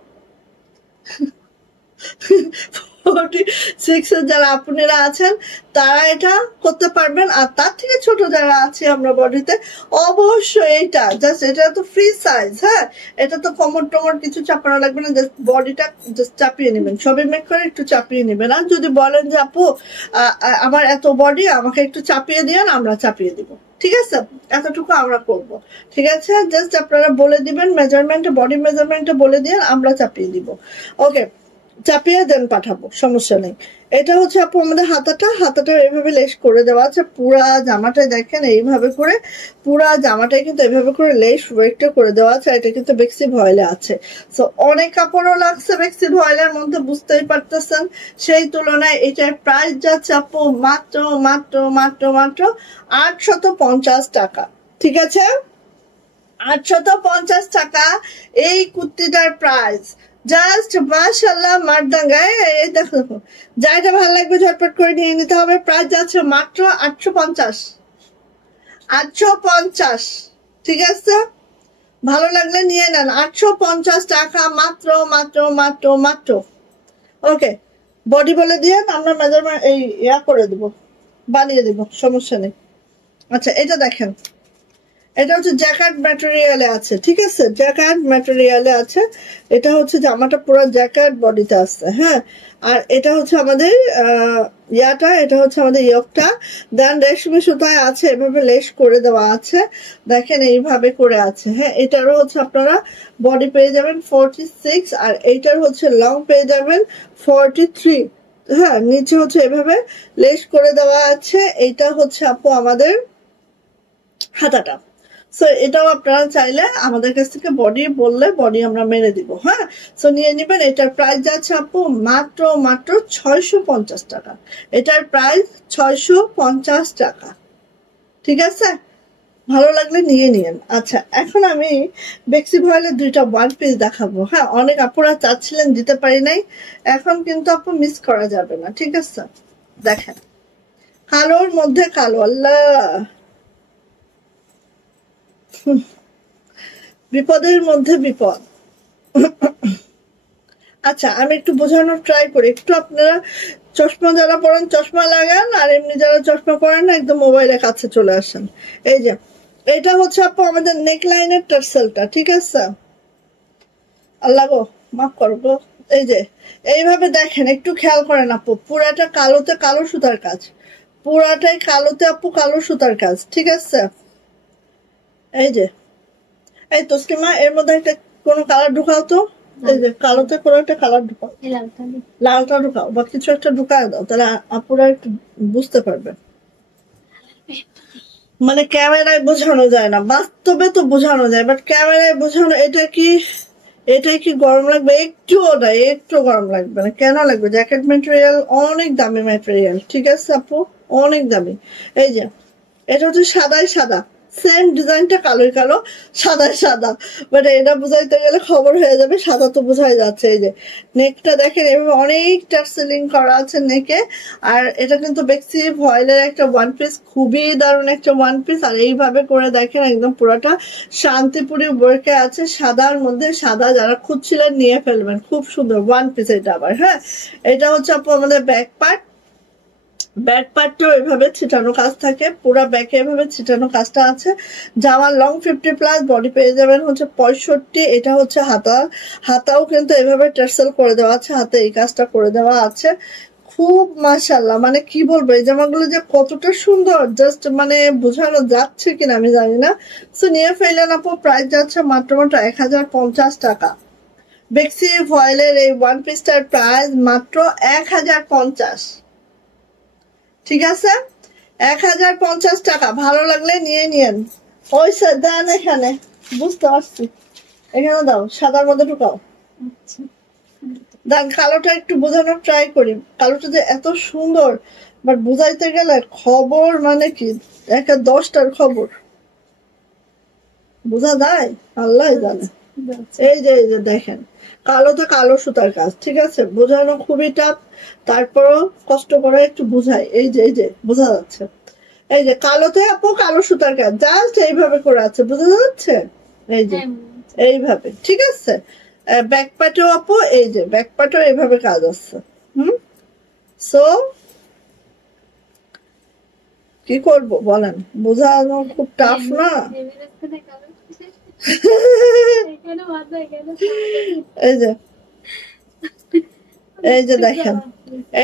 46 এর যারা আপুনিরা আছেন তারা এটা করতে পারবেন। আর তার থেকে ছোট যারা আছে আমরা বডিতে, অবশ্যই এইটা জাস্ট, এটা তো ফ্রি সাইজ। হ্যাঁ, এটা তো কোমর টোমর কিছু চাপানো লাগবে না, জাস্ট বডিটা জাস্ট চাপিয়ে নেবেন, সবই মেক করে একটু চাপিয়ে নেবেন। আর যদি বলেন যে আপু আমার এত বডি, আমাকে একটু চাপিয়ে দিন, আমরা চাপিয়ে দিব, ঠিক আছে, এতটুকু আমরা করব, ঠিক আছে। জাস্ট আপনারা বলে দিবেন মেজারমেন্টে, বডি মেজারমেন্টে বলে দিয়ে আমরা চাপিয়ে দিব। ওকে, চাপিয়ে দেন পাঠাবো, সমস্যা নেই। এটা হচ্ছে আপু আমাদের হাতাটা এইভাবে লেস করে দেওয়া আছে। পুরা জামাটাই দেখেন এইভাবে করে, পুরা জামাটাই কিন্তু এইভাবে করে লেস ওয়েটটা করে দেওয়া আছে। এটা কিন্তু বেক্সি ভয়েলে আছে। সো অনেক কাপড়ও লাগছে বেক্সি ভয়েলের মধ্যে, বুঝতেই পারতেছেন। সেই তুলনায় এটার প্রাইস যাচ্ছে আপু মাত্র মাত্র মাত্র মাত্র 850 টাকা, ঠিক আছে, 850 টাকা এই কুর্তিটার প্রাইস। জাস্ট মাশাআল্লাহ, মারদাঙ্গায় এই দেখো, যাইটা ভালো লাগবে ঝটপট করে নিয়ে নিতে হবে। প্রাইস যাচ্ছে মাত্র 850, ঠিক আছে, ভালো লাগলে নিয়ে নেন। 850 টাকা মাত্র মাত্র মাত্র মাত্র। ওকে, বডি বলে দিয়ে আমরা মেজারমেন্ট এই করে দিব, বানিয়ে দিব, সমস্যা নেই। আচ্ছা, এটা দেখেন, এটা হচ্ছে জ্যাকেট ম্যাটেরিয়ালে আছে, ঠিক আছে, জ্যাকেট ম্যাটেরিয়ালে আছে। এটা হচ্ছে জামাটা পুরো জ্যাকেট বডিতে আছে। হ্যাঁ, আর এটা হচ্ছে আমাদের এটা হচ্ছে আমাদের ইয়োগটা। দেন রেশমি সুতায় আছে, এভাবে লেস করে দেওয়া আছে, দেখেন এইভাবে করে আছে। হ্যাঁ, এটারও হচ্ছে আপনারা বডি পেয়ে যাবেন 46, আর এইটার হচ্ছে লং পেয়ে যাবেন 43। হ্যাঁ, নিচে হচ্ছে এভাবে লেস করে দেওয়া আছে। এইটা হচ্ছে আপু আমাদের হাতাটা। সো এটাও আপনারা চাইলে আমাদের কাছ থেকে বডি বললে বডি আমরা মেরে দিব। হ্যাঁ, সো নিয়ে নেবেন। এটার প্রাইস যাচ্ছে আপু মাত্র মাত্র 650 টাকা। এটার প্রাইস 650 টাকা, ঠিক আছে, ভালো লাগলে নিয়ে নিন। আচ্ছা, এখন আমি বেক্সি ভয়েলের দুইটা ওয়ান পিস দেখাবো। হ্যাঁ, অনেক আপুরা চাচ্ছিলেন, দিতে পারি নাই, এখন কিন্তু আপু মিস করা যাবে না, ঠিক আছে। দেখেন, কালোর মধ্যে কালো, আল্লাহ, বিপদের মধ্যে বিপদ। আচ্ছা, আমি একটু বোঝানোর ট্রাই করি। একটু আপনারা চশমা যারা পরেন চশমা লাগান, আর এমনি যারা চশমা পরেন না একদম মোবাইলের কাছে চলে আসেন। এই যে এটা হচ্ছে আপু আমাদের নেক লাইনের টার্সেলটা, ঠিক আছে, আল্লাহ গো মাফ করো গো। এই যে এইভাবে দেখেন, একটু খেয়াল করেন আপু, পুরাটা কালোতে কালো সুতার কাজ, পুরাটাই কালোতে আপু কালো সুতার কাজ, ঠিক আছে। এই যে এই তসলিমা, এর মধ্যে একটা কোনো কালার ঢুকাও তো, এই যে কালোতে কোনো একটা কালার ঢুকাও, লালটা ঢুকাও বা কিছু একটা ঢুকায় দাও, তাহলে আপুরা একটু বুঝতে পারবে। মানে ক্যামেরায় বোঝানো যায় না, বাস্তবে তো বোঝানো যায়, বাট ক্যামেরায় বোঝানো, এটাই কি গরম লাগবে? একটুও না, একটু গরম লাগবে না। কেন লাগবে? জ্যাকেট ম্যাটেরিয়াল অনেক দামি ম্যাটেরিয়াল, ঠিক আছে আপু, অনেক দামি। এই যে এটা হচ্ছে সাদাই সাদা, সেম ডিজাইনটা কালোই কালো, সাদা সাদা, বাট এটা বুঝাইতে গেলে খবর হয়ে যাবে, সাদা তো বোঝাই যাচ্ছে। এই যে নেকটা দেখেন, এভাবে অনেক টার্সেলিং করা আছে নেকে। আর এটা কিন্তু বেক্সি ভয়েলের একটা ওয়ান পিস, খুবই দারুণ একটা ওয়ান পিস। আর এইভাবে করে দেখেন একদম পুরোটা শান্তিপুরি ওয়ার্কে আছে, সাদার মধ্যে সাদা, যারা খুঁজছিলেন নিয়ে ফেলবেন, খুব সুন্দর ওয়ান পিস এটা আবার। হ্যাঁ, এটা হচ্ছে আপু আমাদের ব্যাক পার্ট। ব্যাক পার্টটাও এভাবে ছিটানো কাজ থাকে, পুরো ব্যাকে এভাবে ছিটানো কাজটা আছে। জামার লং 50+, বডি পেয়ে যাবেন হচ্ছে 65। এটা হচ্ছে হাতা, হাতাও কিন্তু এভাবে টার্সেল করে দেওয়া আছে, হাতে এই কাজটা করে দেওয়া আছে। খুব মাশাআল্লাহ, মানে কি বলবো, এই জামাগুলো যে কতটা সুন্দর জাস্ট মানে বোঝানো যাচ্ছে কিনা আমি জানি না। সো নিয়ে ফেললেন আপু, প্রাইস যাচ্ছে মাত্র 1050 টাকা। বেক্সি ভয়েলের এই ওয়ান পিসটার প্রাইস মাত্র 1050। ঠিক আছে, 1050 টাকা। ভালো লাগলে নিয়ে নিয়েন। ওই দেন এখানে, বুঝতে পারছি, এখানে দাও, সাদার মধ্যে ঢুকাও। আচ্ছা দেন কালোটা একটু বোঝানোর ট্রাই করি, কালোটা যে এত সুন্দর, বাট বুঝাইতে গেলে খবর মানে কি, 10টার খবর বোঝা যায়, আল্লাহ জানে। এই যে দেখেন, কালোতে কালো সুতার কাজ, ঠিক আছে, বোঝানো খুবই টাফ, তারপরও কষ্ট করে একটু বুঝাই। এই যে বোঝা যাচ্ছে, এই যে কালোতে আপু কালো সুতার কাজ, জাস্ট এইভাবে করে আছে, বোঝা যাচ্ছে, এই যে এইভাবে, ঠিক আছে। ব্যাক পার্টেও আপু এই যে ব্যাক পার্টেও এইভাবে কাজ আছে। সো কি করব বলেন, বোঝানো খুব টাফ না। এই যে দেখেন,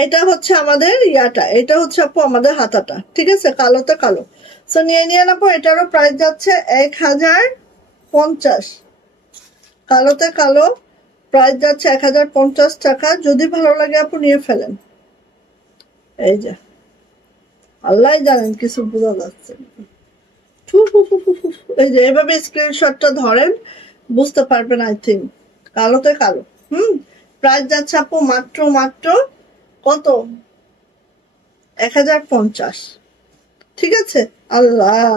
এটা হচ্ছে আমাদের ইয়াটা, এটা হচ্ছে আপু আমাদের হাতাটা, ঠিক আছে, কালোতে কালো। সো নিয়ে নিয়ে আপু, এটারও প্রাইস যাচ্ছে 1050। কালোতে কালো প্রাইস যাচ্ছে 1050 টাকা। যদি ভালো লাগে আপু নিয়ে ফেলেন। এই যে আল্লাহ জানেন কিছু বোঝা যাচ্ছে। এই যে এভাবে স্ক্রিনশটটা ধরেন, বুঝতে পারবেন আই থিঙ্ক। কালোতে কালো, প্রাইস যাচ্ছে আপু মাত্র কত, 1050। ঠিক আছে। আল্লাহ,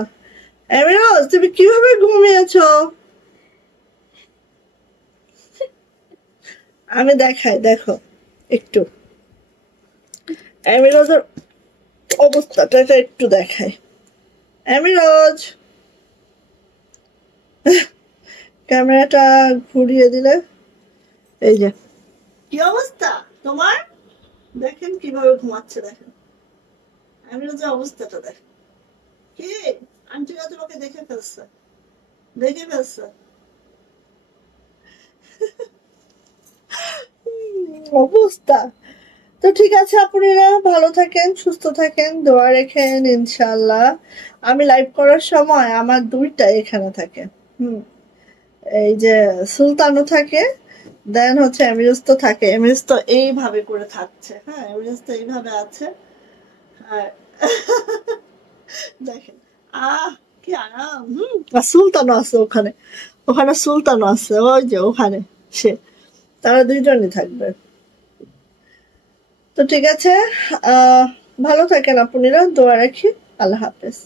এমিরোজ তুমি কিভাবে ঘুমিয়েছো? আমি দেখাই, দেখো একটু এমিরোজের অবস্থাটা একটু দেখাই। এমিরোজ, ক্যামেরাটা ঘুরিয়ে দিলে, এই যে কি অবস্থা তোমার, দেখেন কিভাবে ঘুমাচ্ছে, দেখেন এমিরোজের অবস্থাটা দেখেন। কি আন্টিরা তোমাকে দেখে ফেলছে, অবস্থা। তো ঠিক আছে আপনারা ভালো থাকেন, সুস্থ থাকেন, দোয়া রেখেন ইনশাল্লাহ। আমি লাইভ করার সময় আমার দুইটা এখানে থাকে, এই যে সুলতানও থাকে, দেন হচ্ছে এমিরোজ তো থাকে। এমিরোজ তো এইভাবে করে থাকছে, হ্যাঁ এমিরোজ তো এইভাবে আছে। আর দেখেন কি আরাম। আর সুলতানও আছে ওখানে, সুলতানও আছে, ওই যে ওখানে সে, তারা দুইজনই থাকবে। তো ঠিক আছে, ভালো থাকেন আপনারা, দোয়া রাখি। আল্লাহ হাফেজ।